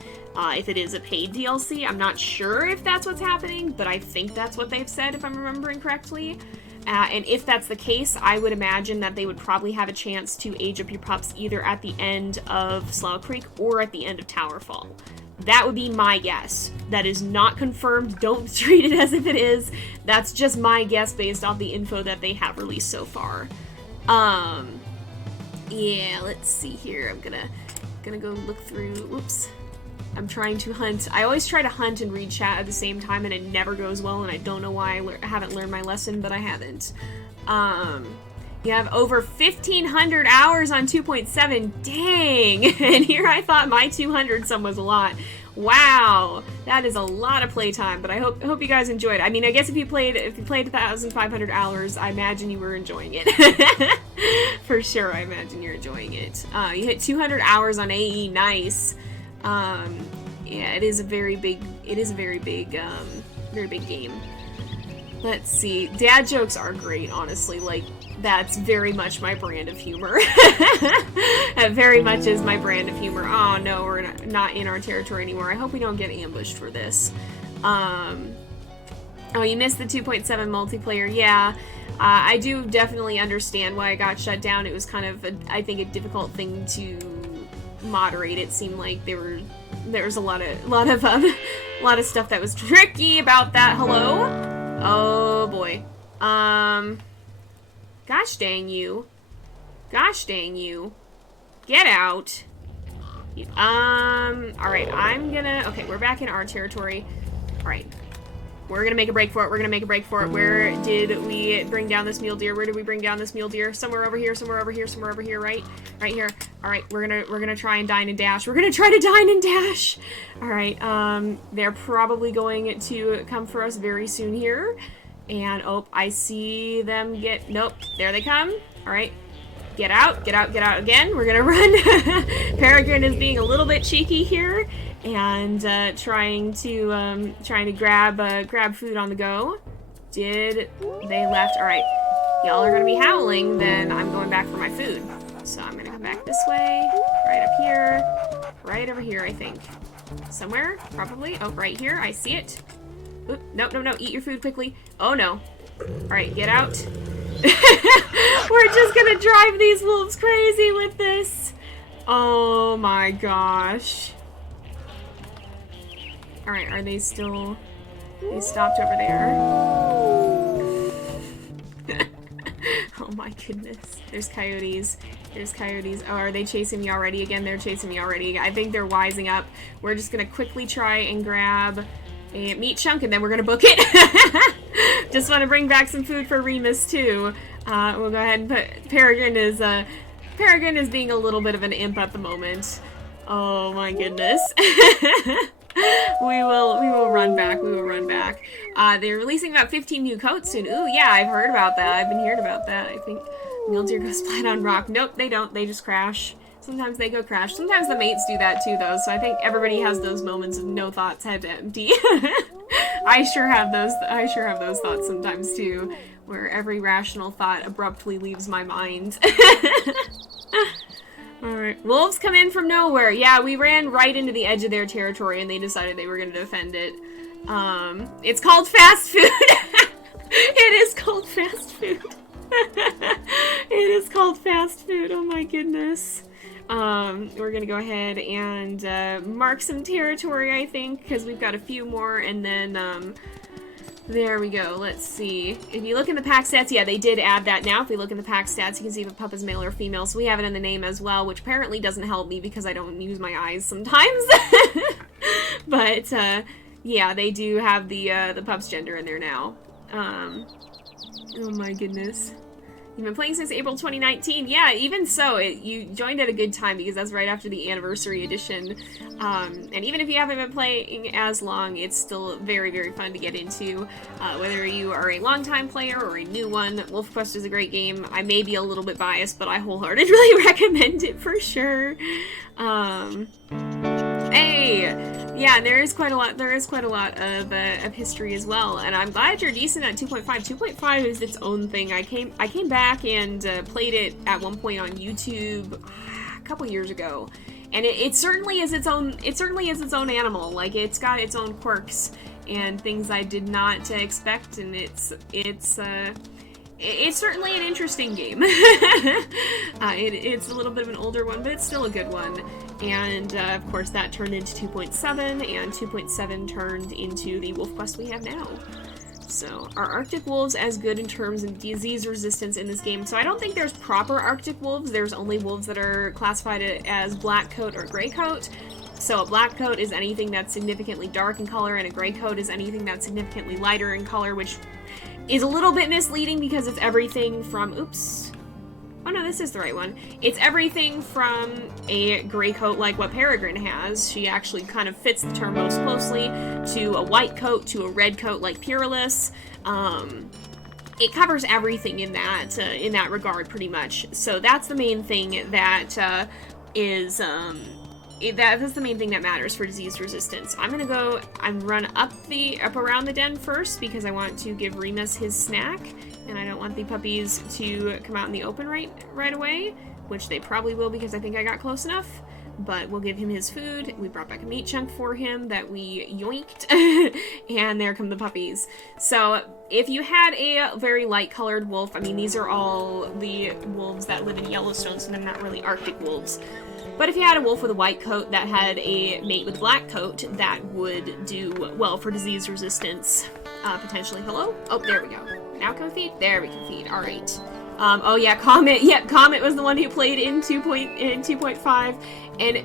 If it is a paid DLC, I'm not sure if that's what's happening, but I think that's what they've said, if I'm remembering correctly. And if that's the case, I would imagine that they would probably have a chance to age up your pups either at the end of Slough Creek or at the end of Towerfall. That would be my guess. That is not confirmed. Don't treat it as if it is. That's just my guess based off the info that they have released so far. Yeah, let's see here. I'm gonna go look through. Whoops. I'm trying to hunt. I always try to hunt and read chat at the same time, and it never goes well, and I don't know why I haven't learned my lesson, but I haven't. You have over 1,500 hours on 2.7. Dang! And here I thought my 200 some was a lot. Wow, that is a lot of playtime. But I hope you guys enjoyed. I mean, I guess if you played 1,500 hours, I imagine you were enjoying it. For sure, I imagine you're enjoying it. You hit 200 hours on AE. Nice. Yeah, it is a very big. Very big game. Let's see. Dad jokes are great, honestly. Like, that's very much my brand of humor. That very much is my brand of humor. Oh no, we're not in our territory anymore. I hope we don't get ambushed for this. Oh, you missed the 2.7 multiplayer. Yeah, I do definitely understand why it got shut down. It was kind of, I think, a difficult thing to moderate. It seemed like there was a lot of stuff that was tricky about that. Hello? Oh boy. Gosh dang you. Gosh dang you. Get out. Alright, okay, we're back in our territory. Alright. We're gonna make a break for it. Where did we bring down this mule deer? Where did we bring down this mule deer? Somewhere over here, right? Right here. Alright, we're gonna try and dine and dash. Alright, they're probably going to come for us very soon here. And, oh, I see them nope, there they come. Alright, get out again. We're gonna run. Peregrine is being a little bit cheeky here, and trying to grab food on the go. They left? Alright, y'all are gonna be howling, then I'm going back for my food. So I'm gonna come back this way, right up here, right over here, I think. Somewhere, probably. Oh, right here, I see it. Oop, no, eat your food quickly. Oh no. Alright, get out. We're just gonna drive these wolves crazy with this. Oh my gosh. Alright, are they still... They stopped over there. Oh my goodness. There's coyotes. Oh, are they chasing me already again? They're chasing me already. I think they're wising up. We're just gonna quickly try and grab a meat chunk, and then we're gonna book it. Just want to bring back some food for Remus too. We'll go ahead and put Peregrine is being a little bit of an imp at the moment. Oh my goodness. We will run back. They're releasing about 15 new coats soon. Ooh, yeah, I've heard about that. I've been hearing about that. I think mule deer go splat on rock. Nope, they don't. They just crash. Sometimes they go crash. Sometimes the mates do that too, though, so I think everybody has those moments of no thoughts, head empty. I sure have those thoughts sometimes too, where every rational thought abruptly leaves my mind. Alright, wolves come in from nowhere. Yeah, we ran right into the edge of their territory and they decided they were going to defend it. It's called fast food! It is called fast food. It is called fast food, oh my goodness. We're gonna go ahead and mark some territory, I think, because we've got a few more, and then there we go. Let's see. If you look in the pack stats, yeah, they did add that now. If we look in the pack stats, you can see if a pup is male or female, so we have it in the name as well, which apparently doesn't help me because I don't use my eyes sometimes. But yeah, they do have the pup's gender in there now. Oh my goodness. You've been playing since April 2019. Yeah, even so, you joined at a good time because that's right after the anniversary edition. And even if you haven't been playing as long, it's still very, very fun to get into. Whether you are a longtime player or a new one, WolfQuest is a great game. I may be a little bit biased, but I wholeheartedly recommend it for sure. Hey! Yeah, there is quite a lot of history as well, and I'm glad you're decent at 2.5. 2.5 is its own thing. I came back and played it at one point on YouTube a couple years ago, and it certainly is its own. It certainly is its own animal. Like, it's got its own quirks and things I did not expect, and it's certainly an interesting game. It's a little bit of an older one, but it's still a good one. And of course that turned into 2.7, and 2.7 turned into the WolfQuest we have now. So, are Arctic wolves as good in terms of disease resistance in this game? So I don't think there's proper Arctic wolves. There's only wolves that are classified as black coat or gray coat. So a black coat is anything that's significantly dark in color, and a gray coat is anything that's significantly lighter in color, which is a little bit misleading because it's everything from, oops. Oh no, this is the right one. It's everything from a gray coat like what Peregrine has. She actually kind of fits the term most closely, to a white coat, to a red coat like Pureless. It covers everything in that regard pretty much. So that's the main thing that that's the main thing that matters for disease resistance. I'm gonna go and run up around the den first because I want to give Remus his snack, and I don't want the puppies to come out in the open right away, which they probably will because I think I got close enough. But we'll give him his food. We brought back a meat chunk for him that we yoinked, and there come the puppies. So if you had a very light colored wolf, I mean, these are all the wolves that live in Yellowstone, so they're not really Arctic wolves. But if you had a wolf with a white coat that had a mate with a black coat, that would do well for disease resistance, potentially. Hello? Oh, there we go. Now can we feed? There we can feed. All right. Oh yeah, Comet. Yep, Comet was the one who played in 2.5, and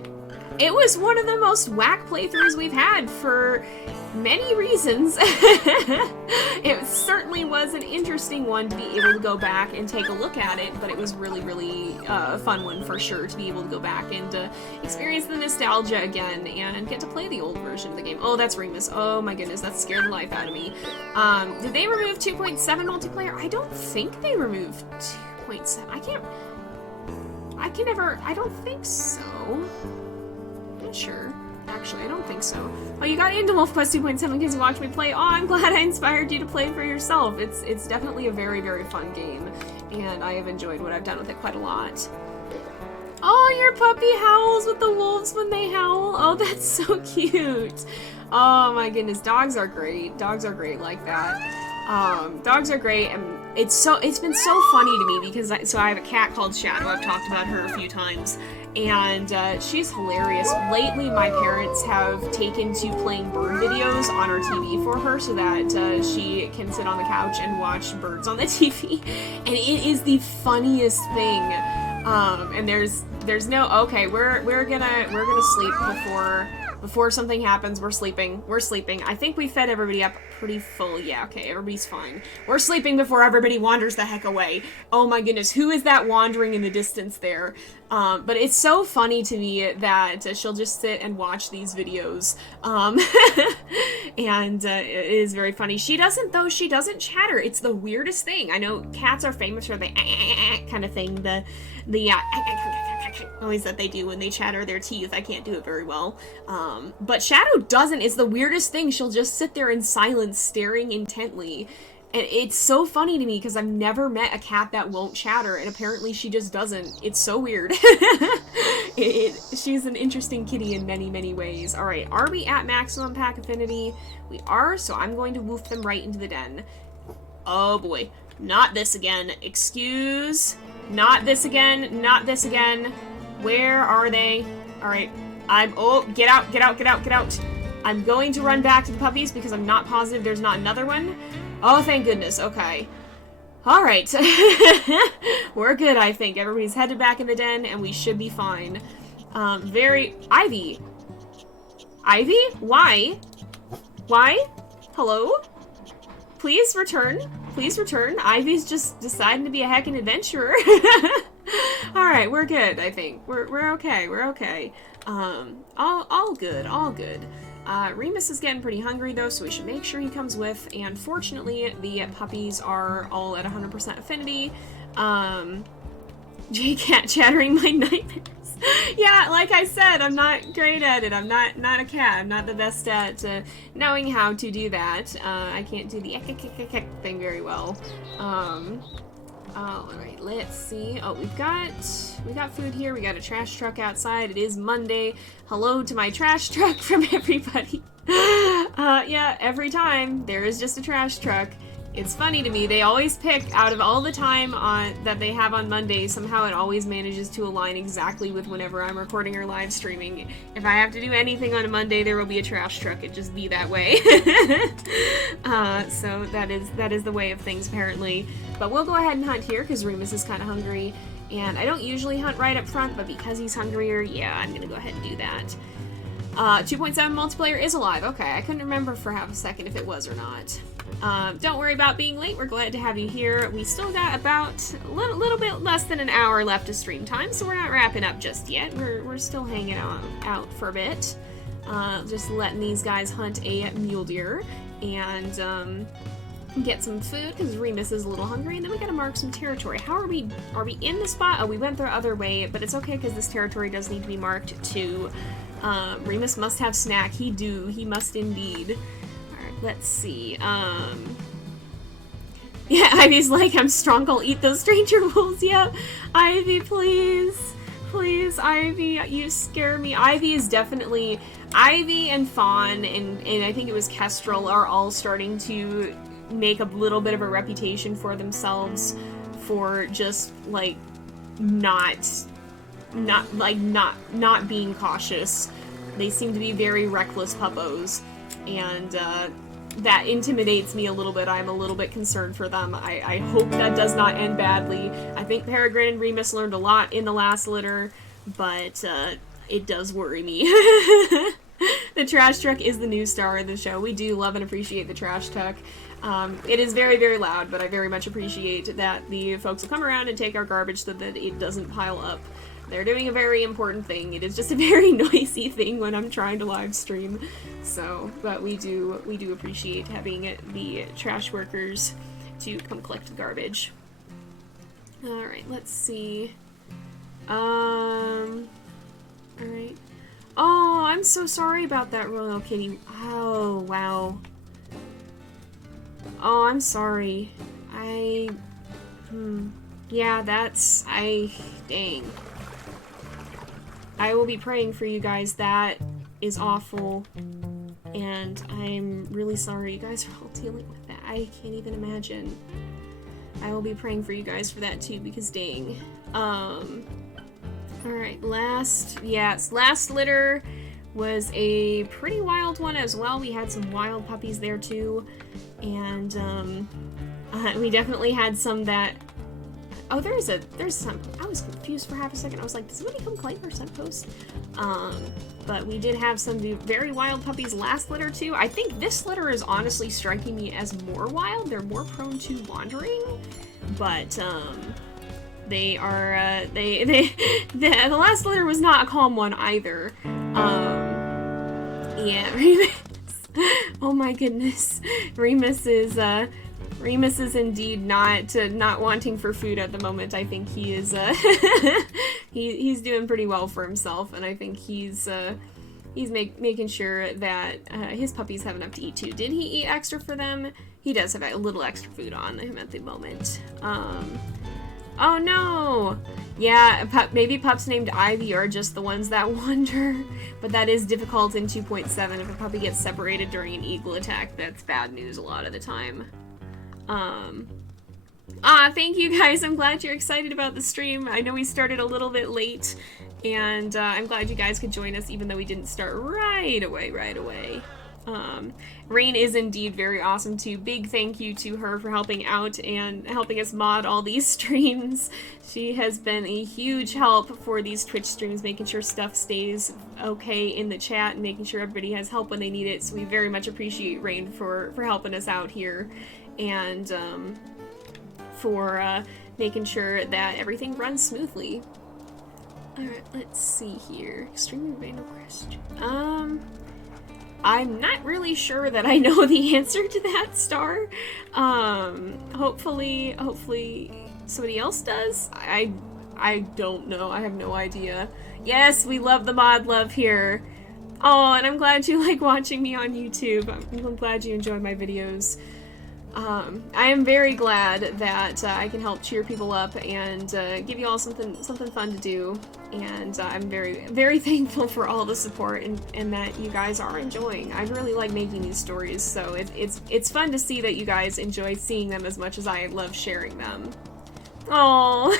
it was one of the most whack playthroughs we've had for many reasons. It certainly was an interesting one to be able to go back and take a look at it, but it was really, really a fun one for sure to be able to go back and experience the nostalgia again and get to play the old version of the game. Oh, that's Remus. Oh my goodness, that scared the life out of me. Did they remove 2.7 multiplayer? I don't think they removed 2.7. I don't think so. I'm not sure. Actually, I don't think so. Oh, you got into WolfQuest 2.7 because you watched me play. Oh, I'm glad I inspired you to play it for yourself. It's definitely a very, very fun game, and I have enjoyed what I've done with it quite a lot. Oh, your puppy howls with the wolves when they howl. Oh, that's so cute. Oh my goodness, dogs are great. Dogs are great like that. Dogs are great, and it's been so funny to me because I have a cat called Shadow. I've talked about her a few times. And she's hilarious. Lately, my parents have taken to playing bird videos on our TV for her so that she can sit on the couch and watch birds on the TV. And it is the funniest thing. And there's no, okay, we're gonna sleep before something happens. We're sleeping. I think we fed everybody up pretty full. Yeah, okay, everybody's fine. We're sleeping before everybody wanders the heck away. Oh my goodness, who is that wandering in the distance there? But it's so funny to me that she'll just sit and watch these videos. And it is very funny. She doesn't chatter. It's the weirdest thing. I know cats are famous for the kind of thing, the noise that they do when they chatter their teeth. I can't do it very well. But Shadow doesn't. It's the weirdest thing. She'll just sit there in silence, staring intently. And it's so funny to me because I've never met a cat that won't chatter, and apparently she just doesn't. It's so weird. She's an interesting kitty in many, many ways. Alright, are we at maximum pack affinity? We are, so I'm going to woof them right into the den. Oh boy. Not this again. Excuse. Not this again. Not this again. Where are they? Alright. Oh, get out, get out, get out, get out. I'm going to run back to the puppies because I'm not positive there's not another one. Oh, thank goodness. Okay. Alright. We're good, I think. Everybody's headed back in the den, and we should be fine. Ivy? Ivy? Why? Why? Hello? Please return. Please return. Ivy's just deciding to be a heckin' adventurer. Alright, we're good, I think. We're okay. We're okay. All good. All good. Remus is getting pretty hungry though, so we should make sure he comes with, and fortunately the puppies are all at 100% affinity. J-Cat chattering my nightmares. Yeah, like I said, I'm not great at it. I'm not a cat. I'm not the best at knowing how to do that. I can't do the thing very well. Alright, let's see. Oh, we got food here. We got a trash truck outside. It is Monday. Hello to my trash truck from everybody. Yeah, every time there is just a trash truck. It's funny to me, they always pick, out of all the time that they have on Monday, somehow it always manages to align exactly with whenever I'm recording or live streaming. If I have to do anything on a Monday, there will be a trash truck. It just be that way. So that is the way of things, apparently. But we'll go ahead and hunt here, because Remus is kind of hungry. And I don't usually hunt right up front, but because he's hungrier, yeah, I'm going to go ahead and do that. 2.7 multiplayer is alive. Okay, I couldn't remember for half a second if it was or not. Don't worry about being late. We're glad to have you here. We still got about a little bit less than an hour left of stream time, so we're not wrapping up just yet. We're still hanging out for a bit. Just letting these guys hunt a mule deer and get some food because Remus is a little hungry, and then we gotta mark some territory. How are we in the spot? Oh, we went the other way, but it's okay because this territory does need to be marked too. Remus must have snack. He must indeed. Let's see, yeah, Ivy's like, I'm strong, I'll eat those stranger wolves. Yep, Ivy, please, Ivy, you scare me. Ivy is definitely, Ivy and Fawn, and I think it was Kestrel, are all starting to make a little bit of a reputation for themselves for just, like, not being cautious. They seem to be very reckless puppos, and, that intimidates me a little bit. I'm a little bit concerned for them. I hope that does not end badly. I think Peregrine and Remus learned a lot in the last litter, but it does worry me. The trash truck is the new star of the show. We do love and appreciate the trash truck. It is very, very loud, but I very much appreciate that the folks will come around and take our garbage so that it doesn't pile up. They're doing a very important thing. It is just a very noisy thing when I'm trying to live stream. So, but we do appreciate having the trash workers to come collect the garbage. Alright, let's see. Alright. Oh, I'm so sorry about that, Royal Kitty. Oh, wow. Oh, I'm sorry. Yeah, dang. I will be praying for you guys. That is awful. And I'm really sorry you guys are all dealing with that. I can't even imagine. I will be praying for you guys for that too, because dang. Alright, last litter was a pretty wild one as well. We had some wild puppies there too. And we definitely had some that... Oh, there's some... I was confused for half a second. I was like, did somebody come claim our scent post? But we did have some very wild puppies last litter too. I think this litter is honestly striking me as more wild. They're more prone to wandering. But, they are, the last litter was not a calm one either. Yeah, Remus. Oh my goodness. Remus is indeed not wanting for food at the moment. I think he is, he's doing pretty well for himself, and I think he's making sure that, his puppies have enough to eat too. Did he eat extra for them? He does have a little extra food on him at the moment. Oh no! Yeah, maybe pups named Ivy are just the ones that wander, but that is difficult in 2.7. If a puppy gets separated during an eagle attack, that's bad news a lot of the time. Thank you guys. I'm glad you're excited about the stream. I know we started a little bit late, and I'm glad you guys could join us even though we didn't start right away. Rain is indeed very awesome too. Big thank you to her for helping out and helping us mod all these streams. She has been a huge help for these Twitch streams, making sure stuff stays okay in the chat and making sure everybody has help when they need it. So we very much appreciate Rain for helping us out here and for making sure that everything runs smoothly. Alright, let's see here. Extremely random question. I'm not really sure that I know the answer to that, Star. Hopefully somebody else does. I don't know. I have no idea. Yes, we love the mod love here. Oh, and I'm glad you like watching me on YouTube. I'm glad you enjoy my videos. I am very glad that I can help cheer people up and give you all something fun to do, and I'm very, very thankful for all the support and that you guys are enjoying. I really like making these stories, so it's fun to see that you guys enjoy seeing them as much as I love sharing them. Oh,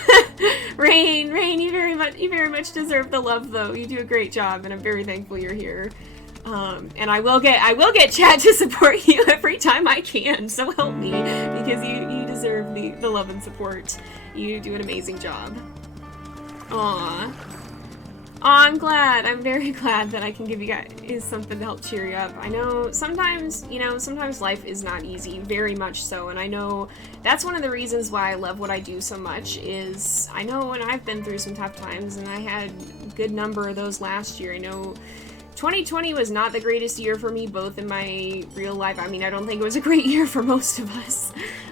Rain, you very much deserve the love, though. You do a great job, and I'm very thankful you're here. And I will get chat to support you every time I can, so help me, because you deserve the love and support. You do an amazing job. Aww. I'm glad. I'm very glad that I can give you guys something to help cheer you up. I know sometimes life is not easy, very much so, and I know that's one of the reasons why I love what I do so much, is I know when I've been through some tough times, and I had a good number of those last year. I know 2020 was not the greatest year for me, both in my real life. I mean, I don't think it was a great year for most of us,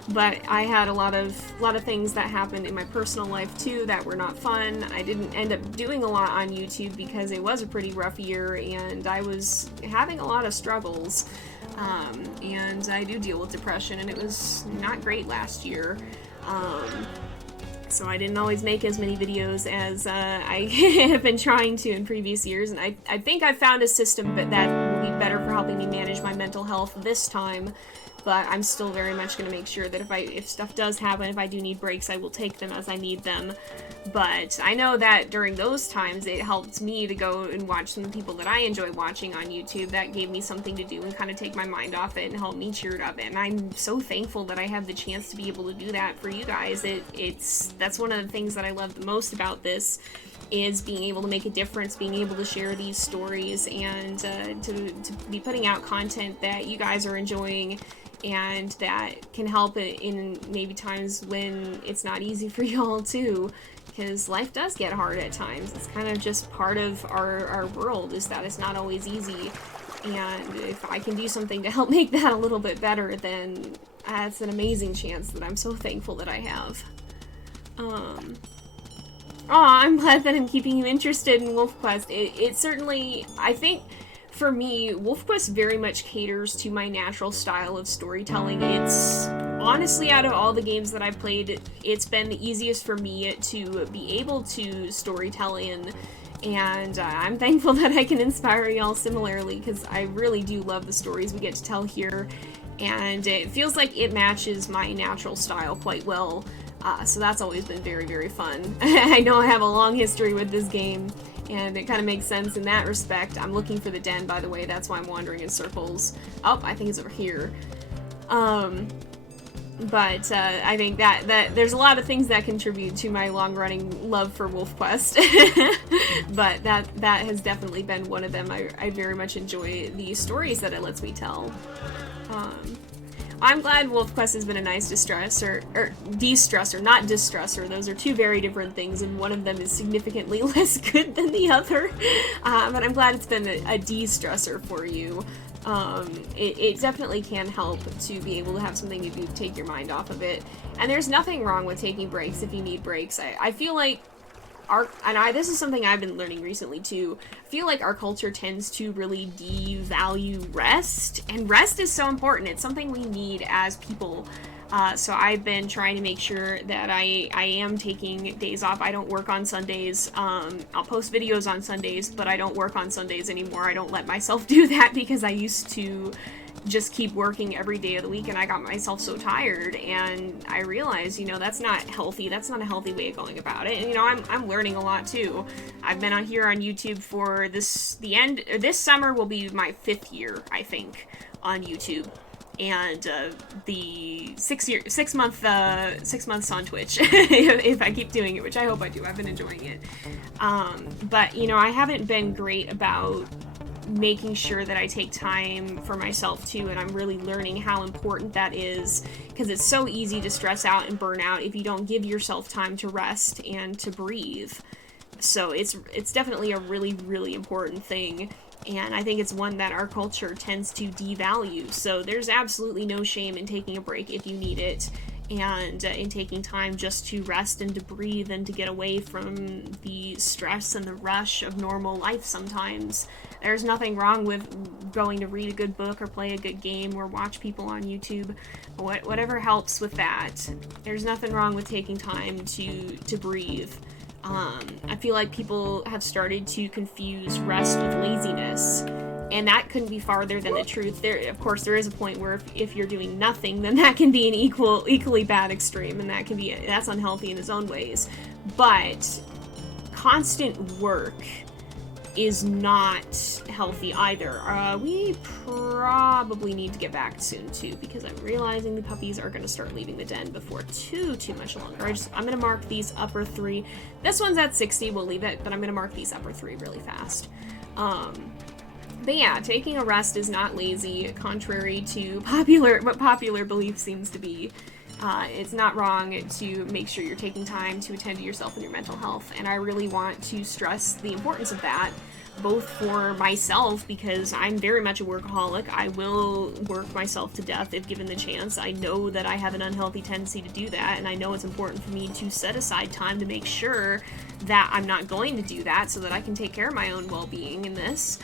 but I had a lot of things that happened in my personal life too that were not fun. I didn't end up doing a lot on YouTube because it was a pretty rough year, and I was having a lot of struggles. And I do deal with depression, and it was not great last year. So I didn't always make as many videos as I have been trying to in previous years, and I think I've found a system that will be better for helping me manage my mental health this time, but I'm still very much going to make sure that if stuff does happen, if I do need breaks, I will take them as I need them. But I know that during those times, it helped me to go and watch some people that I enjoy watching on YouTube. That gave me something to do and kind of take my mind off it and help me cheer it up. And I'm so thankful that I have the chance to be able to do that for you guys. That's one of the things that I love the most about this, is being able to make a difference, being able to share these stories, and to be putting out content that you guys are enjoying, and that can help in maybe times when it's not easy for y'all too, because life does get hard at times. It's kind of just part of our world, is that it's not always easy, and if I can do something to help make that a little bit better, then that's an amazing chance that I'm so thankful that I have. I'm glad that I'm keeping you interested in WolfQuest. It certainly, I think, for me, WolfQuest very much caters to my natural style of storytelling. It's, honestly, out of all the games that I've played, it's been the easiest for me to be able to storytell in, and I'm thankful that I can inspire y'all similarly, because I really do love the stories we get to tell here, and it feels like it matches my natural style quite well. So that's always been very, very fun. I know I have a long history with this game, and it kind of makes sense in that respect. I'm looking for the den, by the way. That's why I'm wandering in circles. Oh, I think it's over here. But I think that there's a lot of things that contribute to my long-running love for WolfQuest. But that has definitely been one of them. I very much enjoy the stories that it lets me tell. I'm glad WolfQuest has been a nice de-stressor, not distressor. Those are two very different things, and one of them is significantly less good than the other. But I'm glad it's been a de-stressor for you. It definitely can help to be able to have something to do to take your mind off of it. And there's nothing wrong with taking breaks if you need breaks. I feel like this is something I've been learning recently too. I feel like our culture tends to really devalue rest, and rest is so important. It's something we need as people. So I've been trying to make sure that I am taking days off. I don't work on Sundays. I'll post videos on Sundays, but I don't work on Sundays anymore. I don't let myself do that, because I used to just keep working every day of the week, and I got myself so tired, and I realized, that's not healthy. That's not a healthy way of going about it. And I'm learning a lot too. I've been on YouTube for this summer will be my 5th year, I think, on YouTube. And the 6 months on Twitch, if I keep doing it, which I hope I do. I've been enjoying it. But I haven't been great about making sure that I take time for myself too, and I'm really learning how important that is, because it's so easy to stress out and burn out if you don't give yourself time to rest and to breathe. So it's definitely a really, really important thing, and I think it's one that our culture tends to devalue. So there's absolutely no shame in taking a break if you need it, and in taking time just to rest and to breathe and to get away from the stress and the rush of normal life sometimes. There's nothing wrong with going to read a good book or play a good game or watch people on YouTube. Whatever helps with that. There's nothing wrong with taking time to breathe. I feel like people have started to confuse rest with laziness, and that couldn't be farther than the truth. Of course, there is a point where if you're doing nothing, then that can be an equally bad extreme, and that's unhealthy in its own ways. But constant work is not healthy either. We probably need to get back soon too, because I'm realizing the puppies are going to start leaving the den before too much longer. I'm going to mark these upper 3. This one's at 60, we'll leave it, but I'm going to mark these upper 3 really fast. But yeah, taking a rest is not lazy, contrary to what popular belief seems to be. It's not wrong to make sure you're taking time to attend to yourself and your mental health, and I really want to stress the importance of that, both for myself, because I'm very much a workaholic. I will work myself to death if given the chance. I know that I have an unhealthy tendency to do that, and I know it's important for me to set aside time to make sure that I'm not going to do that so that I can take care of my own well-being in this.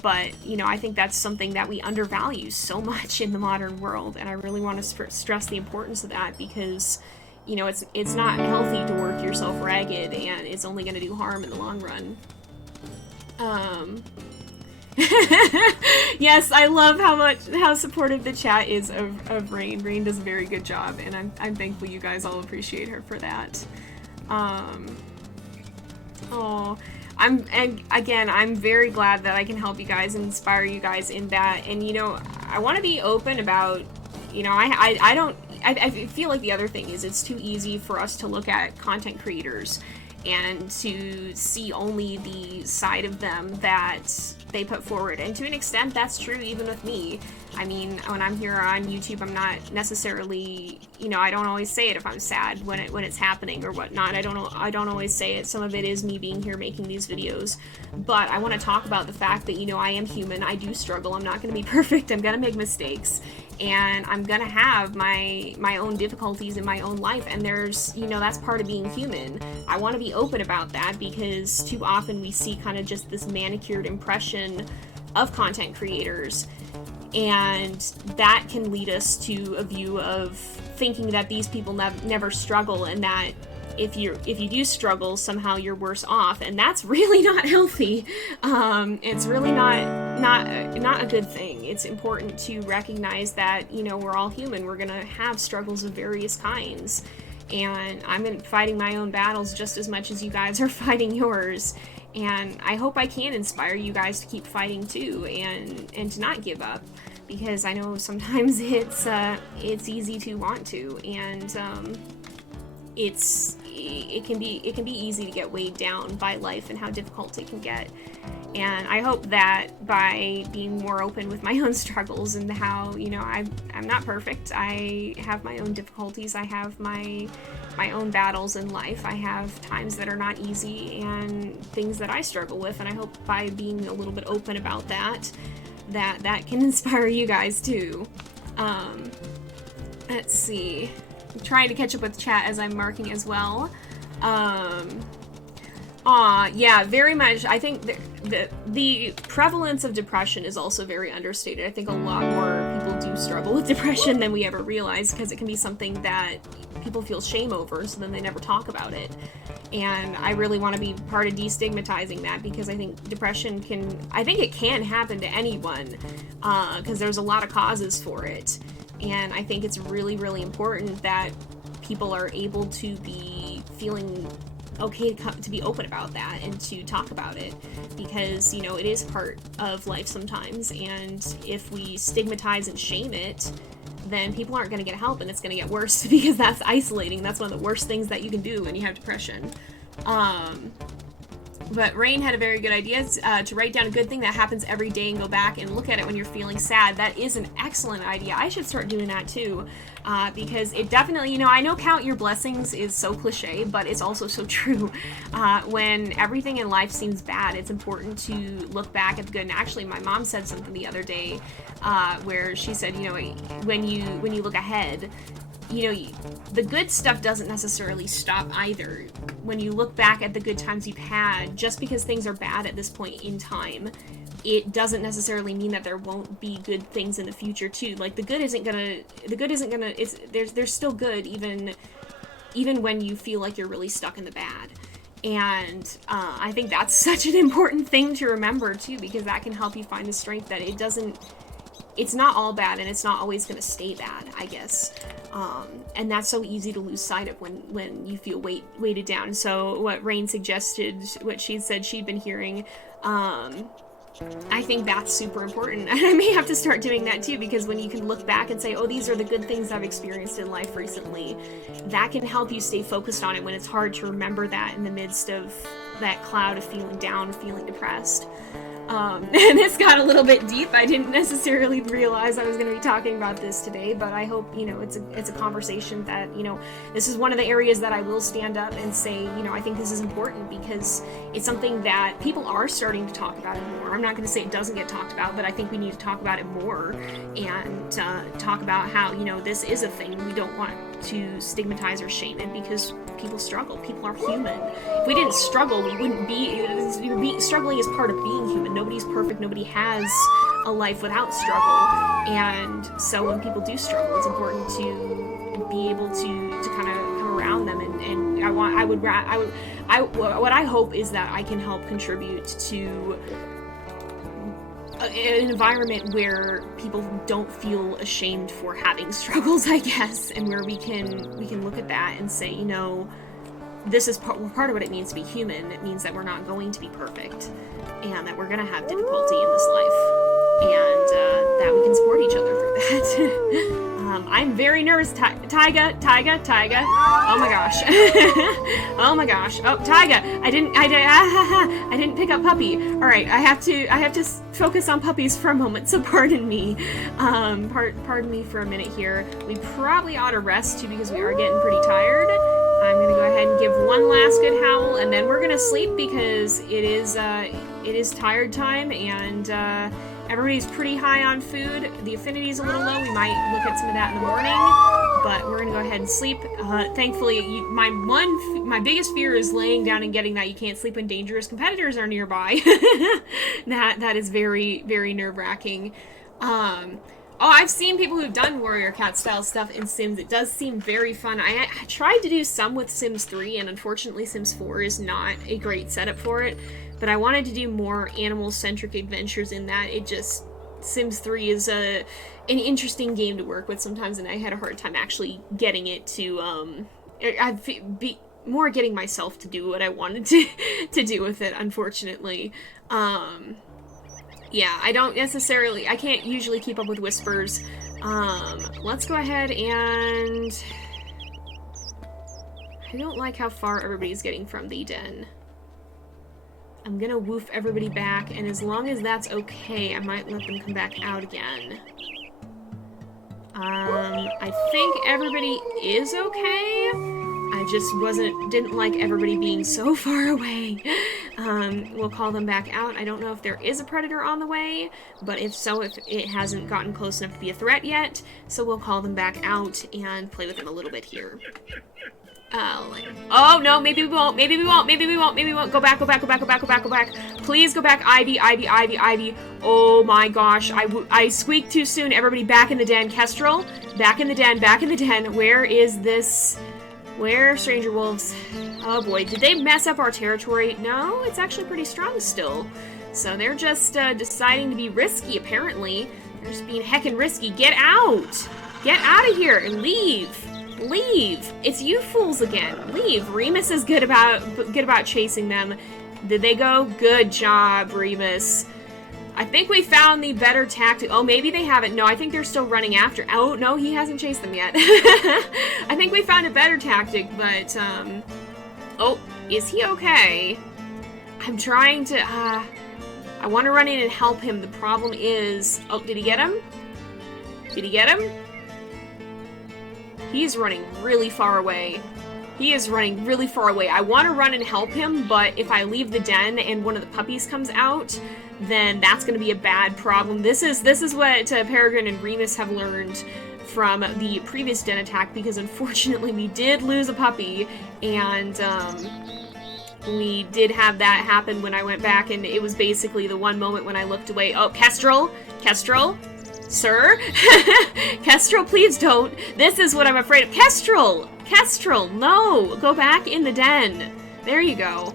But, you know, I think that's something that we undervalue so much in the modern world, and I really want to stress the importance of that, because, you know, it's not healthy to work yourself ragged, and it's only going to do harm in the long run. Yes, I love how supportive the chat is of Rain. Rain does a very good job, and I'm thankful you guys all appreciate her for that. I'm very glad that I can help you guys and inspire you guys in that. And, you know, I want to be open about, you know, I feel like the other thing is it's too easy for us to look at content creators and to see only the side of them that they put forward. And to an extent, that's true even with me. I mean, when I'm here on YouTube, I'm not necessarily, you know, I don't always say it if I'm sad when it's happening or whatnot. I don't always say it. Some of it is me being here making these videos. But I want to talk about the fact that, you know, I am human. I do struggle. I'm not going to be perfect. I'm going to make mistakes. And I'm going to have my own difficulties in my own life. And there's, you know, that's part of being human. I want to be open about that, because too often we see kind of just this manicured impression of content creators, and that can lead us to a view of thinking that these people never struggle, and that if you do struggle, somehow you're worse off, and that's really not healthy. It's really not a good thing. It's important to recognize that, you know, we're all human. We're gonna have struggles of various kinds, and I'm fighting my own battles just as much as you guys are fighting yours. And I hope I can inspire you guys to keep fighting too, and to not give up, because I know sometimes it's easy to want to, and it can be easy to get weighed down by life and how difficult it can get. And I hope that by being more open with my own struggles and how, you know, I'm not perfect. I have my own difficulties. I have my own battles in life. I have times that are not easy and things that I struggle with. And I hope by being a little bit open about that can inspire you guys too. Let's see. I'm trying to catch up with chat as I'm marking as well. Yeah, very much. I think the prevalence of depression is also very understated. I think a lot more people do struggle with depression than we ever realize, because it can be something that people feel shame over, so then they never talk about it. And I really want to be part of destigmatizing that, because I think depression can happen to anyone, because there's a lot of causes for it. And I think it's really, really important that people are able to be feeling okay to be open about that and to talk about it, because, you know, it is part of life sometimes, and if we stigmatize and shame it, then people aren't going to get help, and it's going to get worse, because that's isolating. That's one of the worst things that you can do when you have depression. But Rain had a very good idea, to write down a good thing that happens every day and go back and look at it when you're feeling sad. That is an excellent idea. I should start doing that too, because it definitely, you know, I know count your blessings is so cliche, but it's also so true. When everything in life seems bad, it's important to look back at the good. And actually, my mom said something the other day, where she said, you know, when you look ahead, the good stuff doesn't necessarily stop either. When you look back at the good times you've had, just because things are bad at this point in time, it doesn't necessarily mean that there won't be good things in the future too. Like, the good isn't gonna, there's still good even when you feel like you're really stuck in the bad. And I think that's such an important thing to remember too, because that can help you find the strength that it's not all bad, and it's not always going to stay bad, I guess. And that's so easy to lose sight of when you feel weighted down. So what Rain suggested, what she said she'd been hearing, I think that's super important. And I may have to start doing that too, because when you can look back and say, oh, these are the good things I've experienced in life recently, that can help you stay focused on it when it's hard to remember that in the midst of that cloud of feeling down, feeling depressed. And this got a little bit deep. I didn't necessarily realize I was going to be talking about this today, but I hope, it's a conversation that, this is one of the areas that I will stand up and say, I think this is important, because it's something that people are starting to talk about it more. I'm not going to say it doesn't get talked about, but I think we need to talk about it more, and talk about how, this is a thing. We don't want to stigmatize or shame it, because people struggle. People are human. If we didn't struggle, we wouldn't be struggling is part of being human. Nobody's perfect. Nobody has a life without struggle. And so when people do struggle, it's important to be able to kind of come around them. And what I hope is that I can help contribute to an environment where people don't feel ashamed for having struggles, I guess, and where we can look at that and say, this is part of what it means to be human. It means that we're not going to be perfect, and that we're going to have difficulty in this life, and that we can support each other through that. I'm very nervous. Tyga. Oh my gosh. Oh my gosh. Oh, Tyga. I didn't pick up puppy. All right. I have to focus on puppies for a moment. So pardon me. Pardon me for a minute here. We probably ought to rest too, because we are getting pretty tired. I'm gonna go ahead and give one last good howl, and then we're gonna sleep, because it is tired time, and everybody's pretty high on food. The affinity's a little low. We might look at some of that in the morning, but we're gonna go ahead and sleep. Thankfully, my biggest fear is laying down and getting that you can't sleep when dangerous competitors are nearby. That is very, very nerve-wracking. Oh, I've seen people who've done Warrior Cat style stuff in Sims. It does seem very fun. I tried to do some with Sims 3, and unfortunately Sims 4 is not a great setup for it. But I wanted to do more animal-centric adventures in that. Sims 3 is an interesting game to work with sometimes, and I had a hard time actually getting it to, getting myself to do what I wanted to do with it, unfortunately. Yeah, I can't usually keep up with whispers. Let's go ahead and... I don't like how far everybody's getting from the den. I'm gonna woof everybody back, and as long as that's okay, I might let them come back out again. I think everybody is okay. I just didn't like everybody being so far away. We'll call them back out. I don't know if there is a predator on the way, but if so, if it hasn't gotten close enough to be a threat yet, so we'll call them back out and play with them a little bit here. Oh no, maybe we won't. Go back. Please go back. Ivy. Oh my gosh, I squeaked too soon. Everybody back in the den. Kestrel, back in the den. Where is this? Where, Stranger Wolves? Oh boy, did they mess up our territory? No, it's actually pretty strong still. So they're just deciding to be risky, apparently. They're just being heckin' risky. Get out! Get out of here and leave! Leave! It's you fools again. Leave. Remus is good about chasing them. Did they go? Good job, Remus. I think we found the better tactic. Oh, maybe they haven't. No, I think they're still running after. Oh, no, he hasn't chased them yet. I think we found a better tactic, but, oh, is he okay? I'm trying to, I want to run in and help him. The problem is, oh, did he get him? He's running really far away. I want to run and help him, but if I leave the den and one of the puppies comes out, then that's going to be a bad problem. This is what Peregrine and Remus have learned from the previous den attack, because unfortunately we did lose a puppy, and we did have that happen when I went back, and it was basically the one moment when I looked away. Oh, Kestrel? Kestrel? Sir? Kestrel, please don't. This is what I'm afraid of. Kestrel! Kestrel, no! Go back in the den. There you go.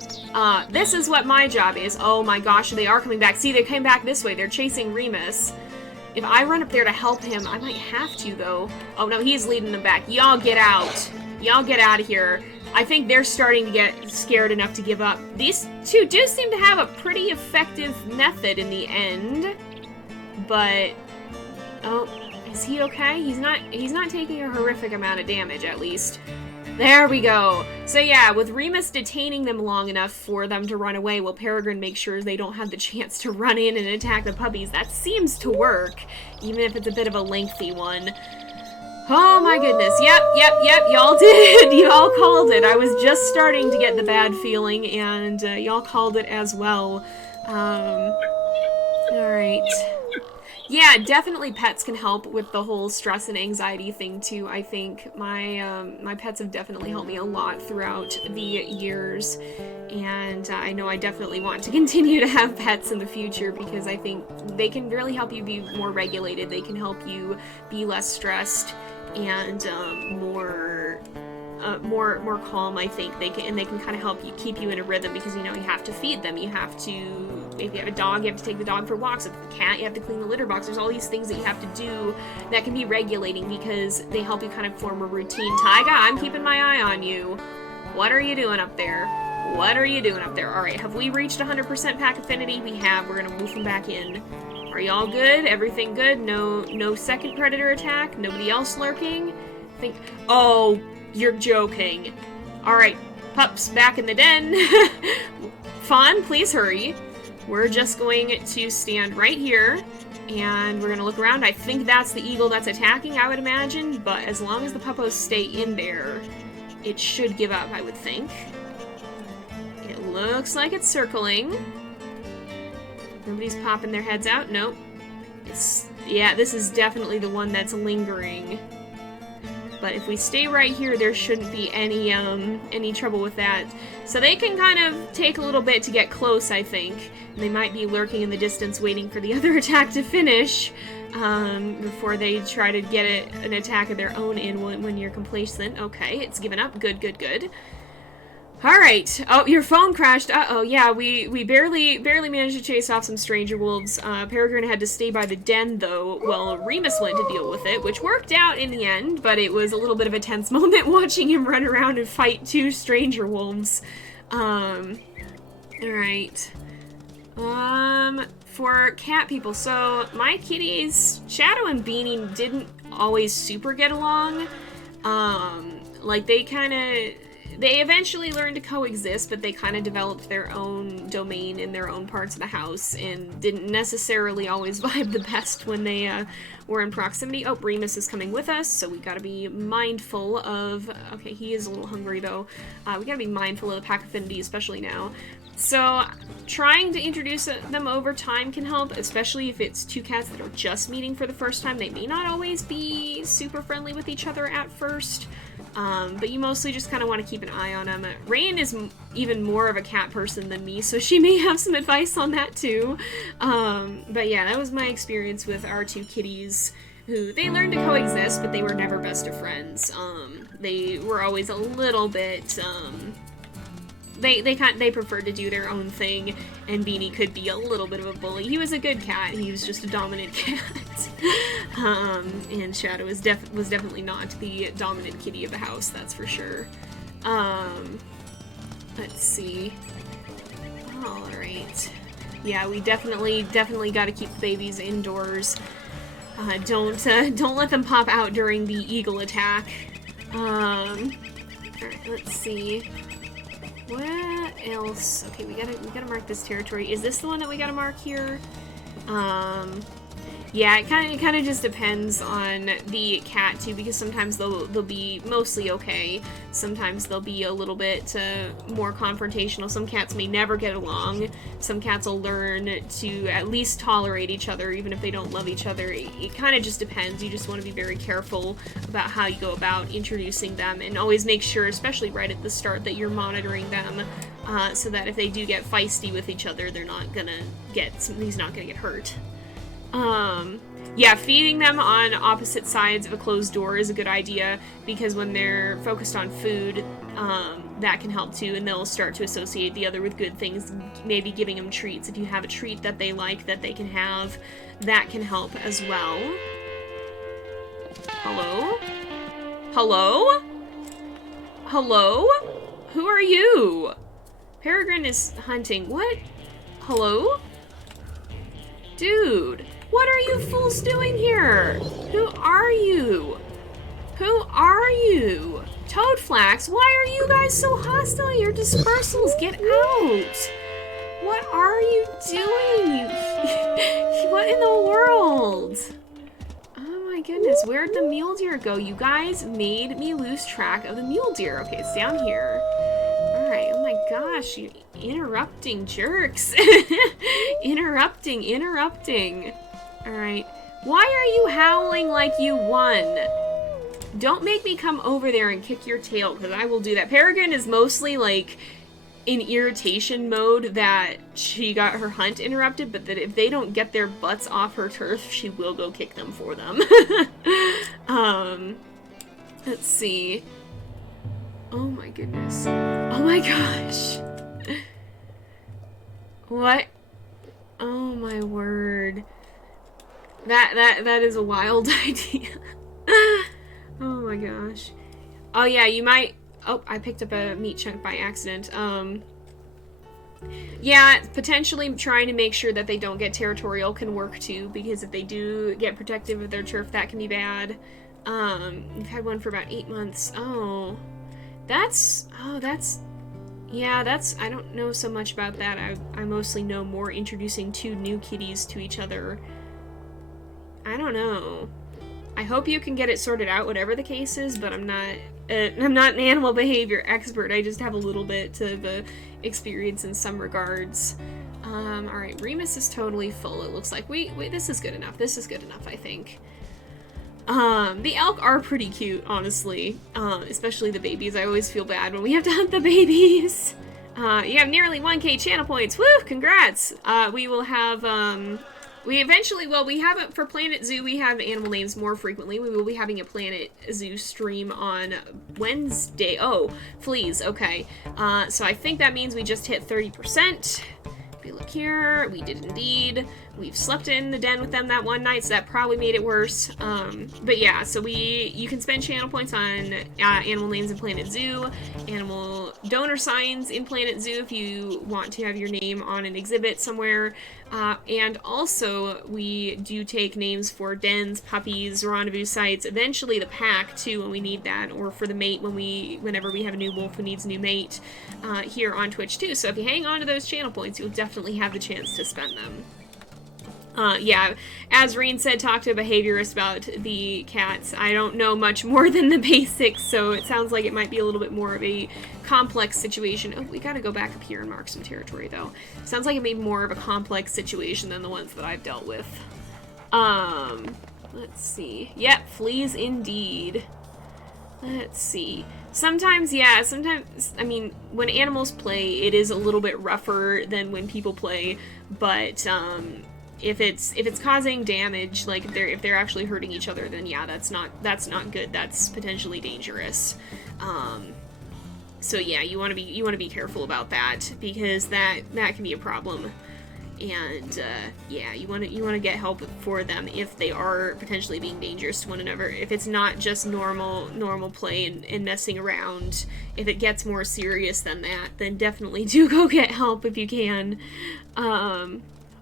This is what my job is. Oh my gosh, they are coming back. See, they came back this way. They're chasing Remus. If I run up there to help him, I might have to, though. Oh no, he's leading them back. Y'all get out. Y'all get out of here. I think they're starting to get scared enough to give up. These two do seem to have a pretty effective method in the end. But... oh, is he okay? He's not taking a horrific amount of damage, at least. There we go. So yeah, with Remus detaining them long enough for them to run away, while Peregrine makes sure they don't have the chance to run in and attack the puppies, that seems to work, even if it's a bit of a lengthy one. Oh my goodness. Yep, y'all did. Y'all called it. I was just starting to get the bad feeling, and y'all called it as well. Alright. Yeah, definitely pets can help with the whole stress and anxiety thing too. I think my pets have definitely helped me a lot throughout the years, and I know I definitely want to continue to have pets in the future, because I think they can really help you be more regulated. They can help you be less stressed and more calm. I think they can kind of help you keep you in a rhythm, because you have to feed them, you have to, if you have a dog, you have to take the dog for walks. If it's a cat, you have to clean the litter box. There's all these things that you have to do that can be regulating, because they help you kind of form a routine. Tyga, I'm keeping my eye on you. What are you doing up there? What are you doing up there? Alright, have we reached 100% pack affinity? We have. We're gonna move them back in. Are y'all good? Everything good? No second predator attack? Nobody else lurking? Oh, you're joking. Alright, pups back in the den. Fawn, please hurry. We're just going to stand right here, and we're going to look around. I think that's the eagle that's attacking, I would imagine, but as long as the puppos stay in there, it should give up, I would think. It looks like it's circling. Nobody's popping their heads out. Nope. Yeah, this is definitely the one that's lingering. But if we stay right here, there shouldn't be any trouble with that. So they can kind of take a little bit to get close, I think. And they might be lurking in the distance waiting for the other attack to finish before they try to get an attack of their own in when you're complacent. Okay, it's given up. Good, good, good. Alright. Oh, your phone crashed. Uh-oh, yeah, we barely managed to chase off some stranger wolves. Peregrine had to stay by the den, though, while Remus went to deal with it, which worked out in the end, but it was a little bit of a tense moment watching him run around and fight two stranger wolves. Alright. For cat people, so my kitties, Shadow and Beanie, didn't always super get along. Like, they eventually learned to coexist, but they kind of developed their own domain in their own parts of the house, and didn't necessarily always vibe the best when they were in proximity. Oh, Remus is coming with us, so we gotta be mindful of... okay, he is a little hungry, though. We gotta be mindful of the pack affinity, especially now. So, trying to introduce them over time can help, especially if it's two cats that are just meeting for the first time. They may not always be super friendly with each other at first. But you mostly just kind of want to keep an eye on them. Rain is even more of a cat person than me, so she may have some advice on that too. But yeah, that was my experience with our two kitties, who they learned to coexist, but they were never best of friends. They were always a little bit, they preferred to do their own thing, and Beanie could be a little bit of a bully. He was a good cat, he was just a dominant cat. And Shadow was definitely not the dominant kitty of the house, that's for sure. Let's see. Alright. Yeah, we definitely gotta keep the babies indoors. Don't let them pop out during the eagle attack. Alright, let's see. What else? Okay, we gotta mark this territory. Is this the one that we gotta mark here? Yeah, it kind of just depends on the cat too, because sometimes they'll be mostly okay. Sometimes they'll be a little bit more confrontational. Some cats may never get along. Some cats will learn to at least tolerate each other, even if they don't love each other. It kind of just depends. You just want to be very careful about how you go about introducing them, and always make sure, especially right at the start, that you're monitoring them, so that if they do get feisty with each other, he's not gonna get hurt. Yeah, feeding them on opposite sides of a closed door is a good idea, because when they're focused on food, that can help too, and they'll start to associate the other with good things, maybe giving them treats. If you have a treat that they like that they can have, that can help as well. Hello? Hello? Hello? Who are you? Peregrine is hunting. What? Hello? Dude, what are you fools doing here? Who are you? Who are you? Toadflax, why are you guys so hostile? You're dispersals, get out! What are you doing? What in the world? Oh my goodness, where'd the mule deer go? You guys made me lose track of the mule deer. Okay, it's down here. Alright, oh my gosh, you interrupting jerks. Interrupting. Alright. Why are you howling like you won? Don't make me come over there and kick your tail, because I will do that. Peregrine is mostly, like, in irritation mode that she got her hunt interrupted, but that if they don't get their butts off her turf, she will go kick them for them. Let's see. Oh my goodness. Oh my gosh. What? Oh my word. That is a wild idea. Oh my gosh. Oh yeah, you might... Oh, I picked up a meat chunk by accident. Yeah, potentially trying to make sure that they don't get territorial can work too, because if they do get protective of their turf, that can be bad. You've had one for about 8 months. Yeah, I don't know so much about that. I mostly know more introducing 2 new kitties to each other. I don't know. I hope you can get it sorted out, whatever the case is, but I'm not an animal behavior expert. I just have a little bit of experience in some regards. Alright, Remus is totally full, it looks like. Wait, this is good enough. This is good enough, I think. The elk are pretty cute, honestly. Especially the babies. I always feel bad when we have to hunt the babies. You have nearly 1K channel points. Woo! Congrats! We will have, we have it for Planet Zoo, we have animal names more frequently. We will be having a Planet Zoo stream on Wednesday. Oh, fleas, okay. So I think that means we just hit 30%. If we look here, we did indeed. We've slept in the den with them that one night, so that probably made it worse. But yeah, so you can spend channel points on animal names in Planet Zoo, animal donor signs in Planet Zoo if you want to have your name on an exhibit somewhere. And also, we do take names for dens, puppies, rendezvous sites, eventually the pack too when we need that, or for the mate whenever we have a new wolf who needs a new mate here on Twitch too. So if you hang on to those channel points, you'll definitely have the chance to spend them. Yeah, as Rain said, talk to a behaviorist about the cats. I don't know much more than the basics, so it sounds like it might be a little bit more of a complex situation. Oh, we gotta go back up here and mark some territory, though. Sounds like it may be more of a complex situation than the ones that I've dealt with. Let's see. Yep, fleas indeed. Let's see. Sometimes, I mean, when animals play, it is a little bit rougher than when people play, but, if it's causing damage, like if they're actually hurting each other, then yeah, that's not good. That's potentially dangerous. So yeah, you want to be careful about that, because that can be a problem. And yeah, you want to get help for them if they are potentially being dangerous to one another. If it's not just normal play and messing around, if it gets more serious than that, then definitely do go get help if you can.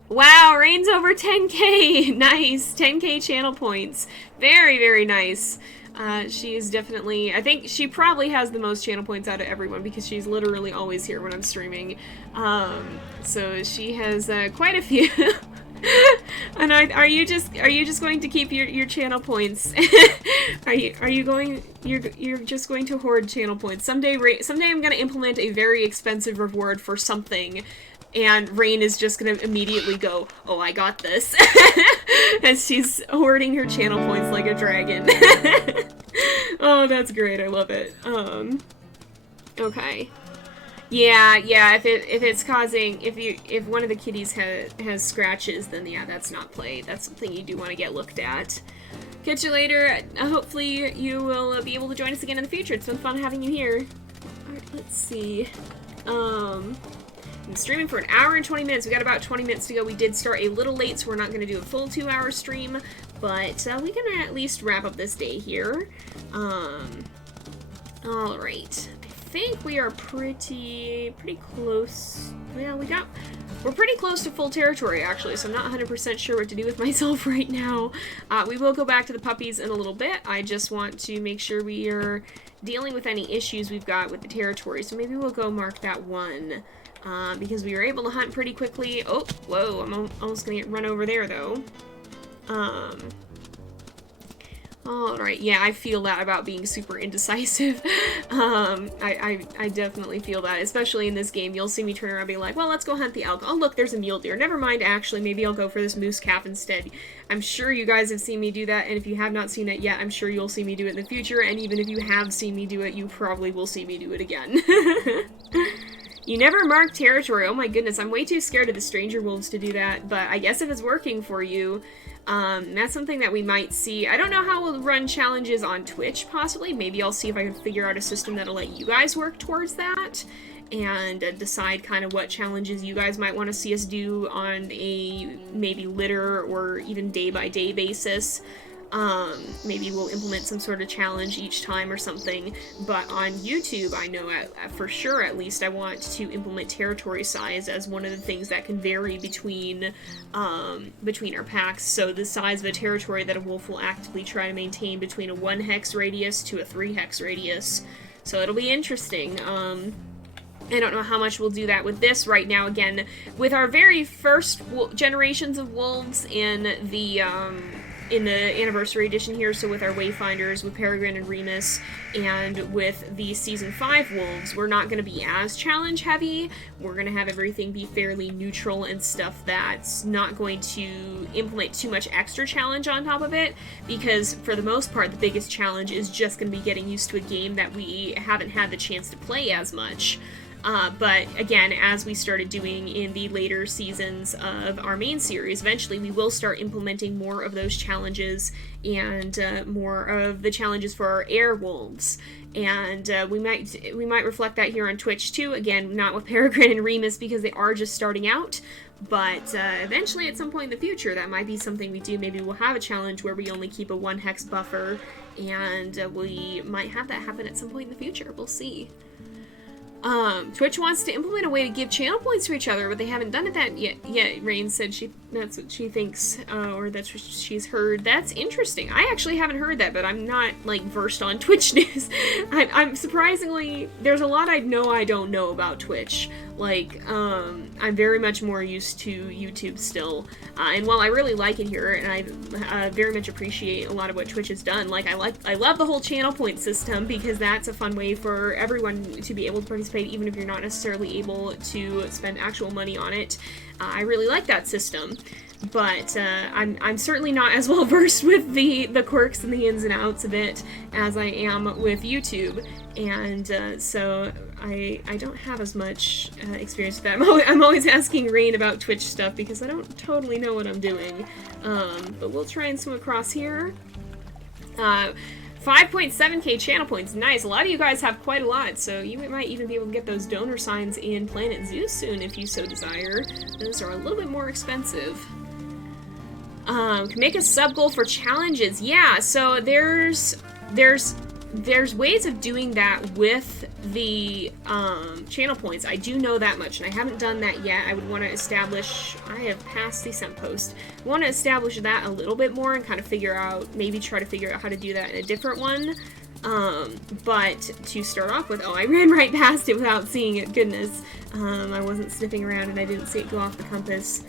Wow, Rain's over 10K! Nice! 10K channel points. Very, very nice. She is definitely... I think she probably has the most channel points out of everyone, because she's literally always here when I'm streaming. So she has quite a few. And are you just going to keep your channel points? You're just going to hoard channel points. Someday I'm gonna implement a very expensive reward for something, and Rain is just gonna immediately go, "Oh, I got this," as she's hoarding her channel points like a dragon. Oh, that's great. I love it. Okay. Yeah. If one of the kitties has scratches, then yeah, that's not play. That's something you do want to get looked at. Catch you later. Hopefully you will be able to join us again in the future. It's been fun having you here. Alright, let's see. I'm streaming for an hour and 20 minutes. We got about 20 minutes to go. We did start a little late, so we're not going to do a full 2-hour stream, but we can at least wrap up this day here. Alright. I think we are pretty close. Yeah, we're pretty close to full territory, actually, so I'm not 100% sure what to do with myself right now. We will go back to the puppies in a little bit. I just want to make sure we are dealing with any issues we've got with the territory, so maybe we'll go mark that one, because we were able to hunt pretty quickly. Oh, whoa, I'm almost gonna get run over there, though. Alright, yeah, I feel that about being super indecisive. I definitely feel that, especially in this game. You'll see me turn around and be like, well, let's go hunt the elk. Oh, look, there's a mule deer. Never mind, actually, maybe I'll go for this moose calf instead. I'm sure you guys have seen me do that, and if you have not seen it yet, I'm sure you'll see me do it in the future, and even if you have seen me do it, you probably will see me do it again. You never mark territory. Oh my goodness, I'm way too scared of the stranger wolves to do that, but I guess if it's working for you, that's something that we might see. I don't know how we'll run challenges on Twitch, possibly. Maybe I'll see if I can figure out a system that'll let you guys work towards that, and decide kind of what challenges you guys might want to see us do on a maybe litter or even day-by-day basis. Maybe we'll implement some sort of challenge each time or something, but on YouTube, I know for sure, at least, I want to implement territory size as one of the things that can vary between our packs. So the size of a territory that a wolf will actively try to maintain between a 1 hex radius to a 3 hex radius. So it'll be interesting. I don't know how much we'll do that with this right now. Again, with our very first generations of wolves in the anniversary edition here, so with our Wayfinders, with Peregrine and Remus, and with the Season 5 wolves, we're not going to be as challenge heavy. We're going to have everything be fairly neutral and stuff that's not going to implement too much extra challenge on top of it, because for the most part, the biggest challenge is just going to be getting used to a game that we haven't had the chance to play as much. But again, as we started doing in the later seasons of our main series, eventually we will start implementing more of those challenges and more of the challenges for our air wolves. And we might reflect that here on Twitch too. Again, not with Peregrine and Remus because they are just starting out. But eventually, at some point in the future, that might be something we do. Maybe we'll have a challenge where we only keep a 1 hex buffer, and we might have that happen at some point in the future. We'll see. Twitch wants to implement a way to give channel points to each other, but they haven't done it yet. Rain said that's what she thinks, or that's what she's heard. That's interesting. I actually haven't heard that, but I'm not, like, versed on Twitch news. I'm surprisingly, there's a lot I don't know about Twitch. Like, I'm very much more used to YouTube still. And while I really like it here, and I very much appreciate a lot of what Twitch has done, like, I love the whole channel point system, because that's a fun way for everyone to be able to participate, even if you're not necessarily able to spend actual money on it. I really like that system. But I'm certainly not as well versed with the quirks and the ins and outs of it as I am with YouTube, and so I don't have as much experience with that. I'm always asking Rain about Twitch stuff because I don't totally know what I'm doing, but we'll try and swim across here. 5.7k channel points, nice. A lot of you guys have quite a lot, so you might even be able to get those donor signs in Planet Zoo soon if you so desire. Those are a little bit more expensive. Can make a sub goal for challenges. Yeah, so there's ways of doing that with the channel points. I do know that much, and I haven't done that yet. I would want to establish. I have passed the scent post. I want to establish that a little bit more and kind of maybe try to figure out how to do that in a different one. But to start off with, I ran right past it without seeing it. Goodness, I wasn't sniffing around and I didn't see it go off the compass.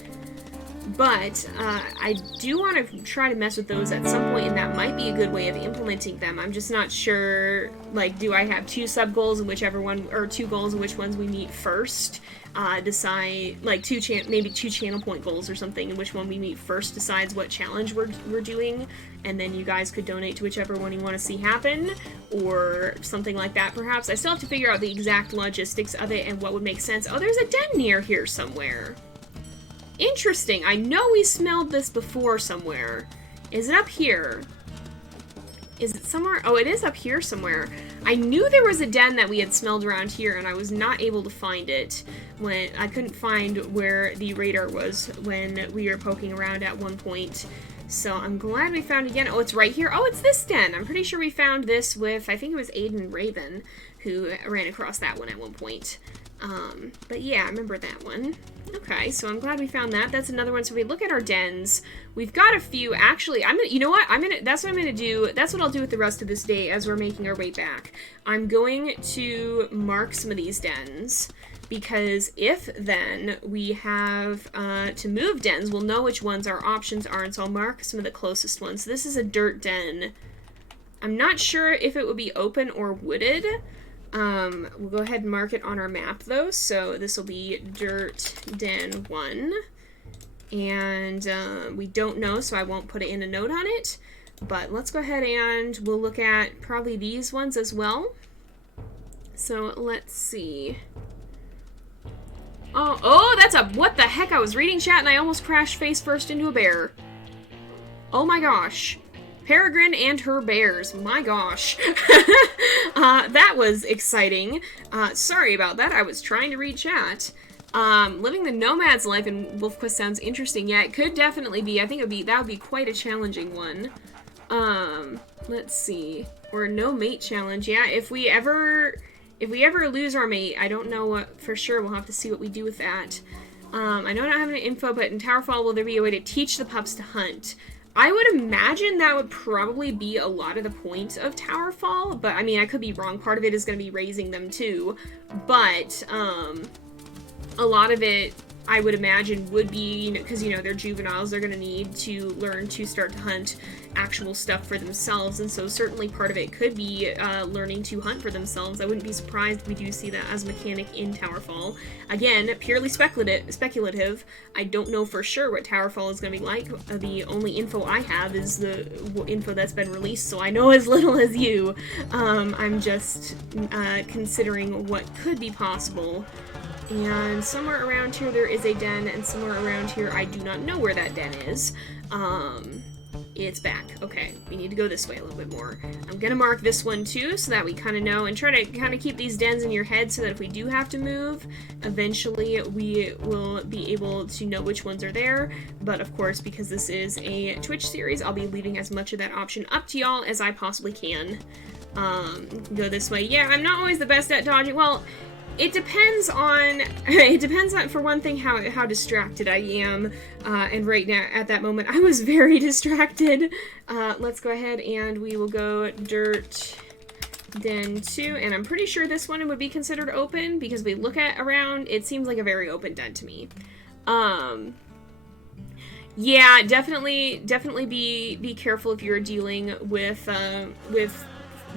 But I do want to try to mess with those at some point, and that might be a good way of implementing them. I'm just not sure, like, do I have 2 sub-goals in whichever one, or 2 goals in which ones we meet first? Decide, like, maybe 2 channel point goals or something, in which one we meet first decides what challenge we're doing, and then you guys could donate to whichever one you want to see happen, or something like that, perhaps. I still have to figure out the exact logistics of it and what would make sense. Oh, there's a den near here somewhere. Interesting. I know we smelled this before somewhere. Is it up here? Is it somewhere? Oh, it is up here somewhere. I knew there was a den that we had smelled around here, and I was not able to find it when I couldn't find where the radar was when we were poking around at one point. So I'm glad we found it again. Oh, it's right here. Oh, it's this den. I'm pretty sure we found this with, I think it was Aiden Raven who ran across that one at one point. But yeah, I remember that one. Okay, so I'm glad we found that. That's another one. So if we look at our dens, we've got a few. Actually, you know what? That's what I'm gonna do. That's what I'll do with the rest of this day as we're making our way back. I'm going to mark some of these dens, because if then we have to move dens, we'll know which ones our options are, and so I'll mark some of the closest ones. So this is a dirt den. I'm not sure if it would be open or wooded. We'll go ahead and mark it on our map though, so this will be Dirt Den 1, and we don't know, so I won't put it in a note on it, but let's go ahead and we'll look at probably these ones as well. So let's see. Oh, that's what the heck, I was reading chat and I almost crashed face first into a bear. Oh my gosh. Peregrine and her bears. My gosh. That was exciting. Sorry about that. I was trying to read chat. Living the nomad's life in WolfQuest sounds interesting. Yeah, it could definitely be. I think that would be quite a challenging one. Let's see. Or a no mate challenge. Yeah, if we ever lose our mate, I don't know what for sure. We'll have to see what we do with that. I know I don't have any info, but in Towerfall, will there be a way to teach the pups to hunt? I would imagine that would probably be a lot of the point of Towerfall, but I mean, I could be wrong. Part of it is going to be raising them too, but a lot of it, I would imagine, would be, because, they're juveniles, they're going to need to learn to start to hunt actual stuff for themselves, and so certainly part of it could be learning to hunt for themselves. I wouldn't be surprised if we do see that as a mechanic in Towerfall. Again, purely speculative. I don't know for sure what Towerfall is going to be like. The only info I have is the info that's been released, so I know as little as you. I'm just considering what could be possible. And somewhere around here there is a den, and somewhere around here I do not know where that den is. It's back. Okay, we need to go this way a little bit more. I'm gonna mark this one too, so that we kind of know, and try to kind of keep these dens in your head so that if we do have to move, eventually we will be able to know which ones are there. But of course, because this is a Twitch series, I'll be leaving as much of that option up to y'all as I possibly can. Go this way. Yeah, I'm not always the best at dodging. Well, it depends on, for one thing, how distracted I am, and right now, at that moment, I was very distracted. Let's go ahead and we will go Dirt Den 2, and I'm pretty sure this one would be considered open, because we look at around, it seems like a very open den to me. Yeah, definitely be careful if you're dealing with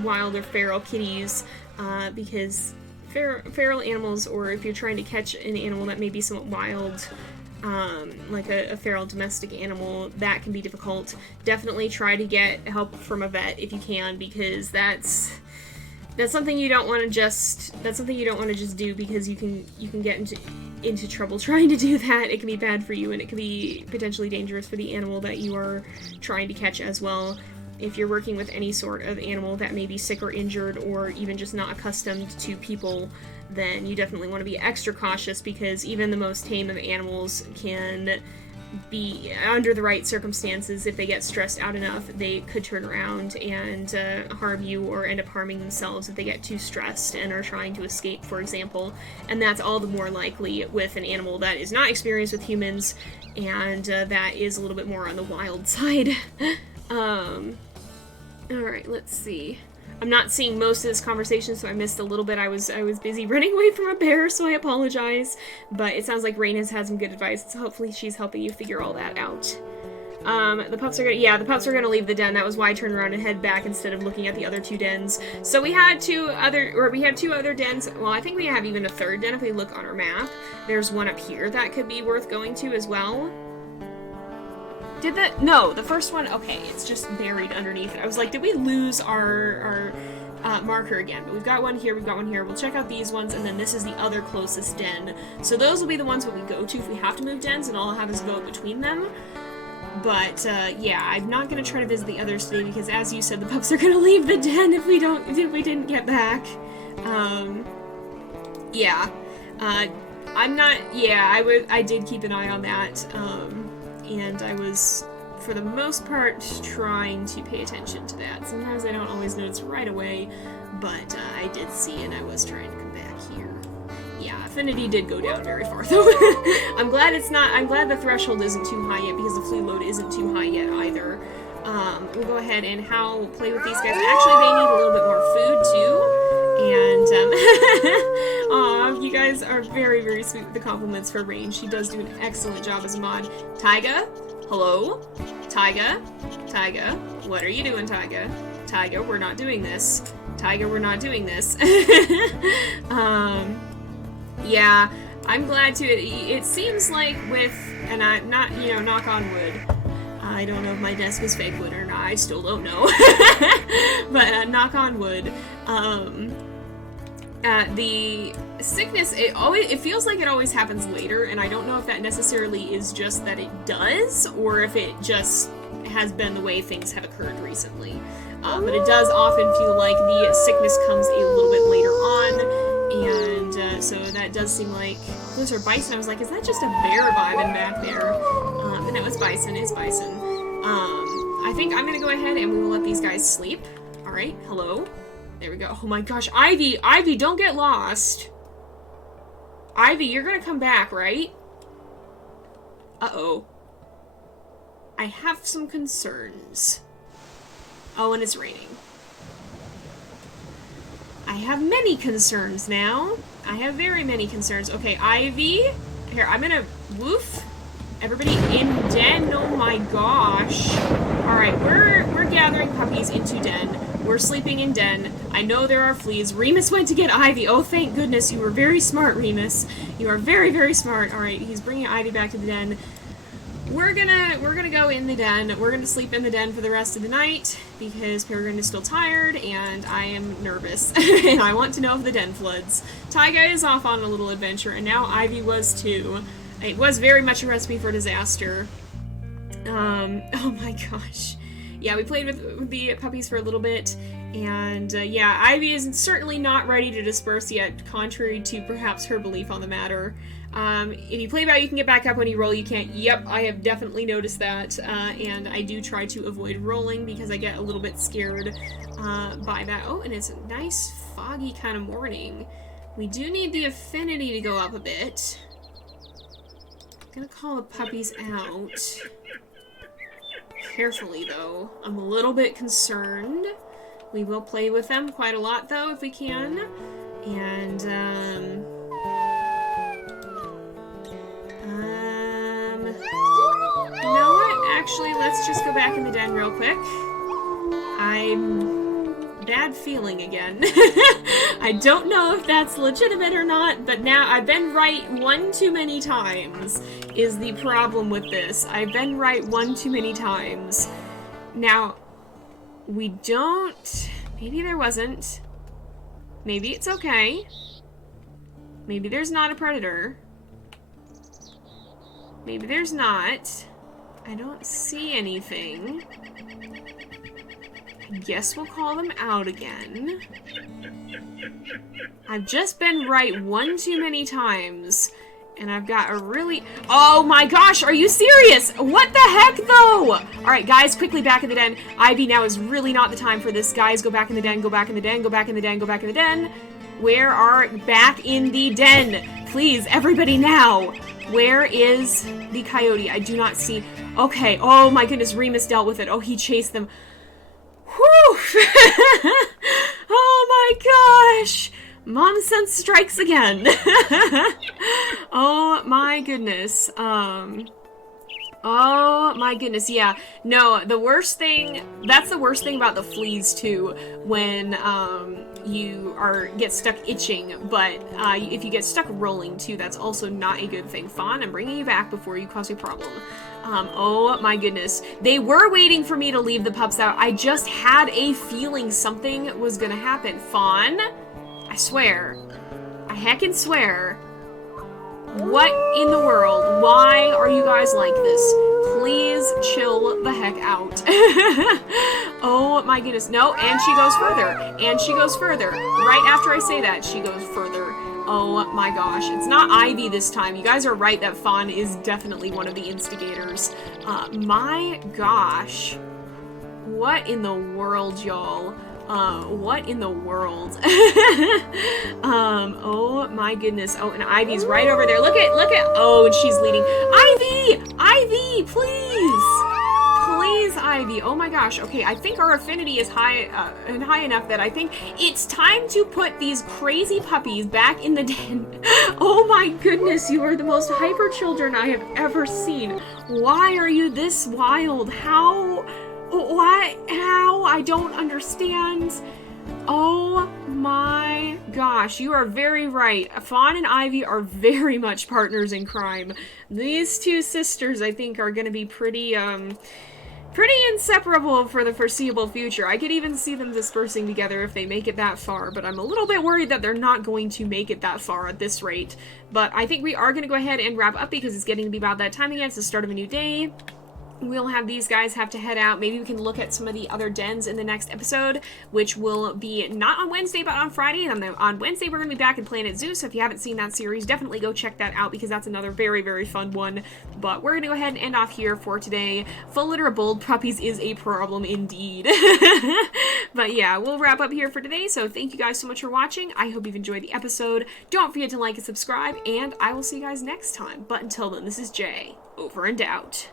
wild or feral kitties, because feral animals, or if you're trying to catch an animal that may be somewhat wild, like a feral domestic animal, that can be difficult. Definitely try to get help from a vet if you can, because that's something you don't want to just do, because you can get into trouble trying to do that. It can be bad for you, and it can be potentially dangerous for the animal that you are trying to catch as well. If you're working with any sort of animal that may be sick or injured, or even just not accustomed to people, then you definitely want to be extra cautious, because even the most tame of animals can be, under the right circumstances, if they get stressed out enough, they could turn around and harm you, or end up harming themselves if they get too stressed and are trying to escape, for example. And that's all the more likely with an animal that is not experienced with humans, and that is a little bit more on the wild side. Alright, let's see. I'm not seeing most of this conversation, so I missed a little bit. I was busy running away from a bear, so I apologize. But it sounds like Rain has had some good advice, so hopefully she's helping you figure all that out. The pups are gonna leave the den. That was why I turned around and head back instead of looking at the other 2 dens. So we have 2 other dens. Well, I think we have even a 3rd den if we look on our map. There's one up here that could be worth going to as well. No, the first one, okay, it's just buried underneath it. I was like, did we lose our marker again? But we've got one here, we've got one here. We'll check out these ones, and then this is the other closest den. So those will be the ones that we go to if we have to move dens, and all I'll have is vote between them. But, yeah, I'm not gonna try to visit the others today, because as you said, the pups are gonna leave the den if we didn't get back. Yeah. I did keep an eye on that, and I was, for the most part, trying to pay attention to that. Sometimes I don't always notice right away, but I did see, and I was trying to come back here. Yeah, Affinity did go down very far, though. I'm glad the threshold isn't too high yet, because the flea load isn't too high yet, either. We'll go ahead and play with these guys. Actually, they need a little bit more food, too. And, aw, you guys are very, very sweet with the compliments for Rain. She does do an excellent job as a mod. Tyga? Hello? Tyga? Tyga? What are you doing, Tyga? Tyga, we're not doing this. Tyga, we're not doing this. Yeah, I'm glad to. It seems like with, and I'm not, knock on wood. I don't know if my desk is fake wood or not. I still don't know. But, knock on wood. The sickness, it feels like it always happens later, and I don't know if that necessarily is just that it does, or if it just has been the way things have occurred recently. But it does often feel like the sickness comes a little bit later on, and so that does seem like, those are bison. I was like, is that just a bear vibing back there? And it was bison, it's bison. I think I'm gonna go ahead and we will let these guys sleep. Alright, hello. There we go. Oh my gosh, Ivy, don't get lost. Ivy, you're gonna come back, right? Uh-oh. I have some concerns. Oh, and it's raining. I have many concerns now. I have very many concerns. Okay, Ivy. Here, I'm gonna woof. Everybody in den. Oh my gosh. Alright, we're gathering puppies into den. We're sleeping in den. I know there are fleas. Remus went to get Ivy. Oh, thank goodness. You were very smart, Remus. You are very, very smart. Alright, he's bringing Ivy back to the den. We're gonna go in the den. We're gonna sleep in the den for the rest of the night because Peregrine is still tired and I am nervous and I want to know if the den floods. Tyga is off on a little adventure and now Ivy was too. It was very much a recipe for disaster. Oh my gosh. Yeah, we played with the puppies for a little bit, and yeah, Ivy is certainly not ready to disperse yet, contrary to perhaps her belief on the matter. If you play about, you can get back up when you roll, you can't. Yep, I have definitely noticed that, and I do try to avoid rolling because I get a little bit scared by that. Oh, and it's a nice foggy kind of morning. We do need the affinity to go up a bit. I'm gonna call the puppies out. Carefully, though. I'm a little bit concerned. We will play with them quite a lot, though, if we can. And, you know what? Actually, let's just go back in the den real quick. I'm bad feeling again. I don't know if that's legitimate or not, but now I've been right one too many times is the problem with this. I've been right one too many times. Now, we don't... Maybe there wasn't. Maybe it's okay. Maybe there's not a predator. Maybe there's not. I don't see anything. I guess we'll call them out again. I've just been right one too many times. And I've got a really... Oh my gosh, are you serious? What the heck, though? Alright, guys, quickly back in the den. Ivy, now is really not the time for this. Guys, go back in the den, go back in the den, go back in the den, go back in the den. Where are... Back in the den. Please, everybody now. Where is the coyote? I do not see... Okay, oh my goodness, Remus dealt with it. Oh, he chased them. Whew! Oh my gosh! Mom sense strikes again. Oh my goodness. Oh my goodness, yeah. No, the worst thing, that's the worst thing about the fleas too, when you get stuck itching, but if you get stuck rolling too, that's also not a good thing. Fawn, I'm bringing you back before you cause a problem. Oh my goodness. They were waiting for me to leave the pups out. I just had a feeling something was gonna happen. Fawn, I swear. I heckin' swear. What in the world? Why are you guys like this? Please chill the heck out. Oh my goodness. No, and she goes further. And she goes further. Right after I say that, she goes further. Oh my gosh. It's not Ivy this time. You guys are right that Fawn is definitely one of the instigators. My gosh. What in the world, y'all? What in the world? Oh my goodness. Oh, and Ivy's right over there. Look at, oh, and she's leading. Ivy, please. Please, Ivy. Oh my gosh. Okay, I think our affinity is high enough that I think it's time to put these crazy puppies back in the den. Oh my goodness, you are the most hyper children I have ever seen. Why are you this wild? How? What? How? I don't understand. Oh my gosh, you are very right. Fawn and Ivy are very much partners in crime. These two sisters, I think, are gonna be pretty inseparable for the foreseeable future. I could even see them dispersing together if they make it that far, but I'm a little bit worried that they're not going to make it that far at this rate. But I think we are gonna go ahead and wrap up because it's getting to be about that time again. It's the start of a new day. We'll have these guys have to head out. Maybe we can look at some of the other dens in the next episode, which will be not on Wednesday, but on Friday. And on Wednesday, we're going to be back in Planet Zoo, so if you haven't seen that series, definitely go check that out, because that's another very, very fun one. But we're going to go ahead and end off here for today. Full litter of bold puppies is a problem indeed. But yeah, we'll wrap up here for today, so thank you guys so much for watching. I hope you've enjoyed the episode. Don't forget to like and subscribe, and I will see you guys next time. But until then, this is Jay, over and out.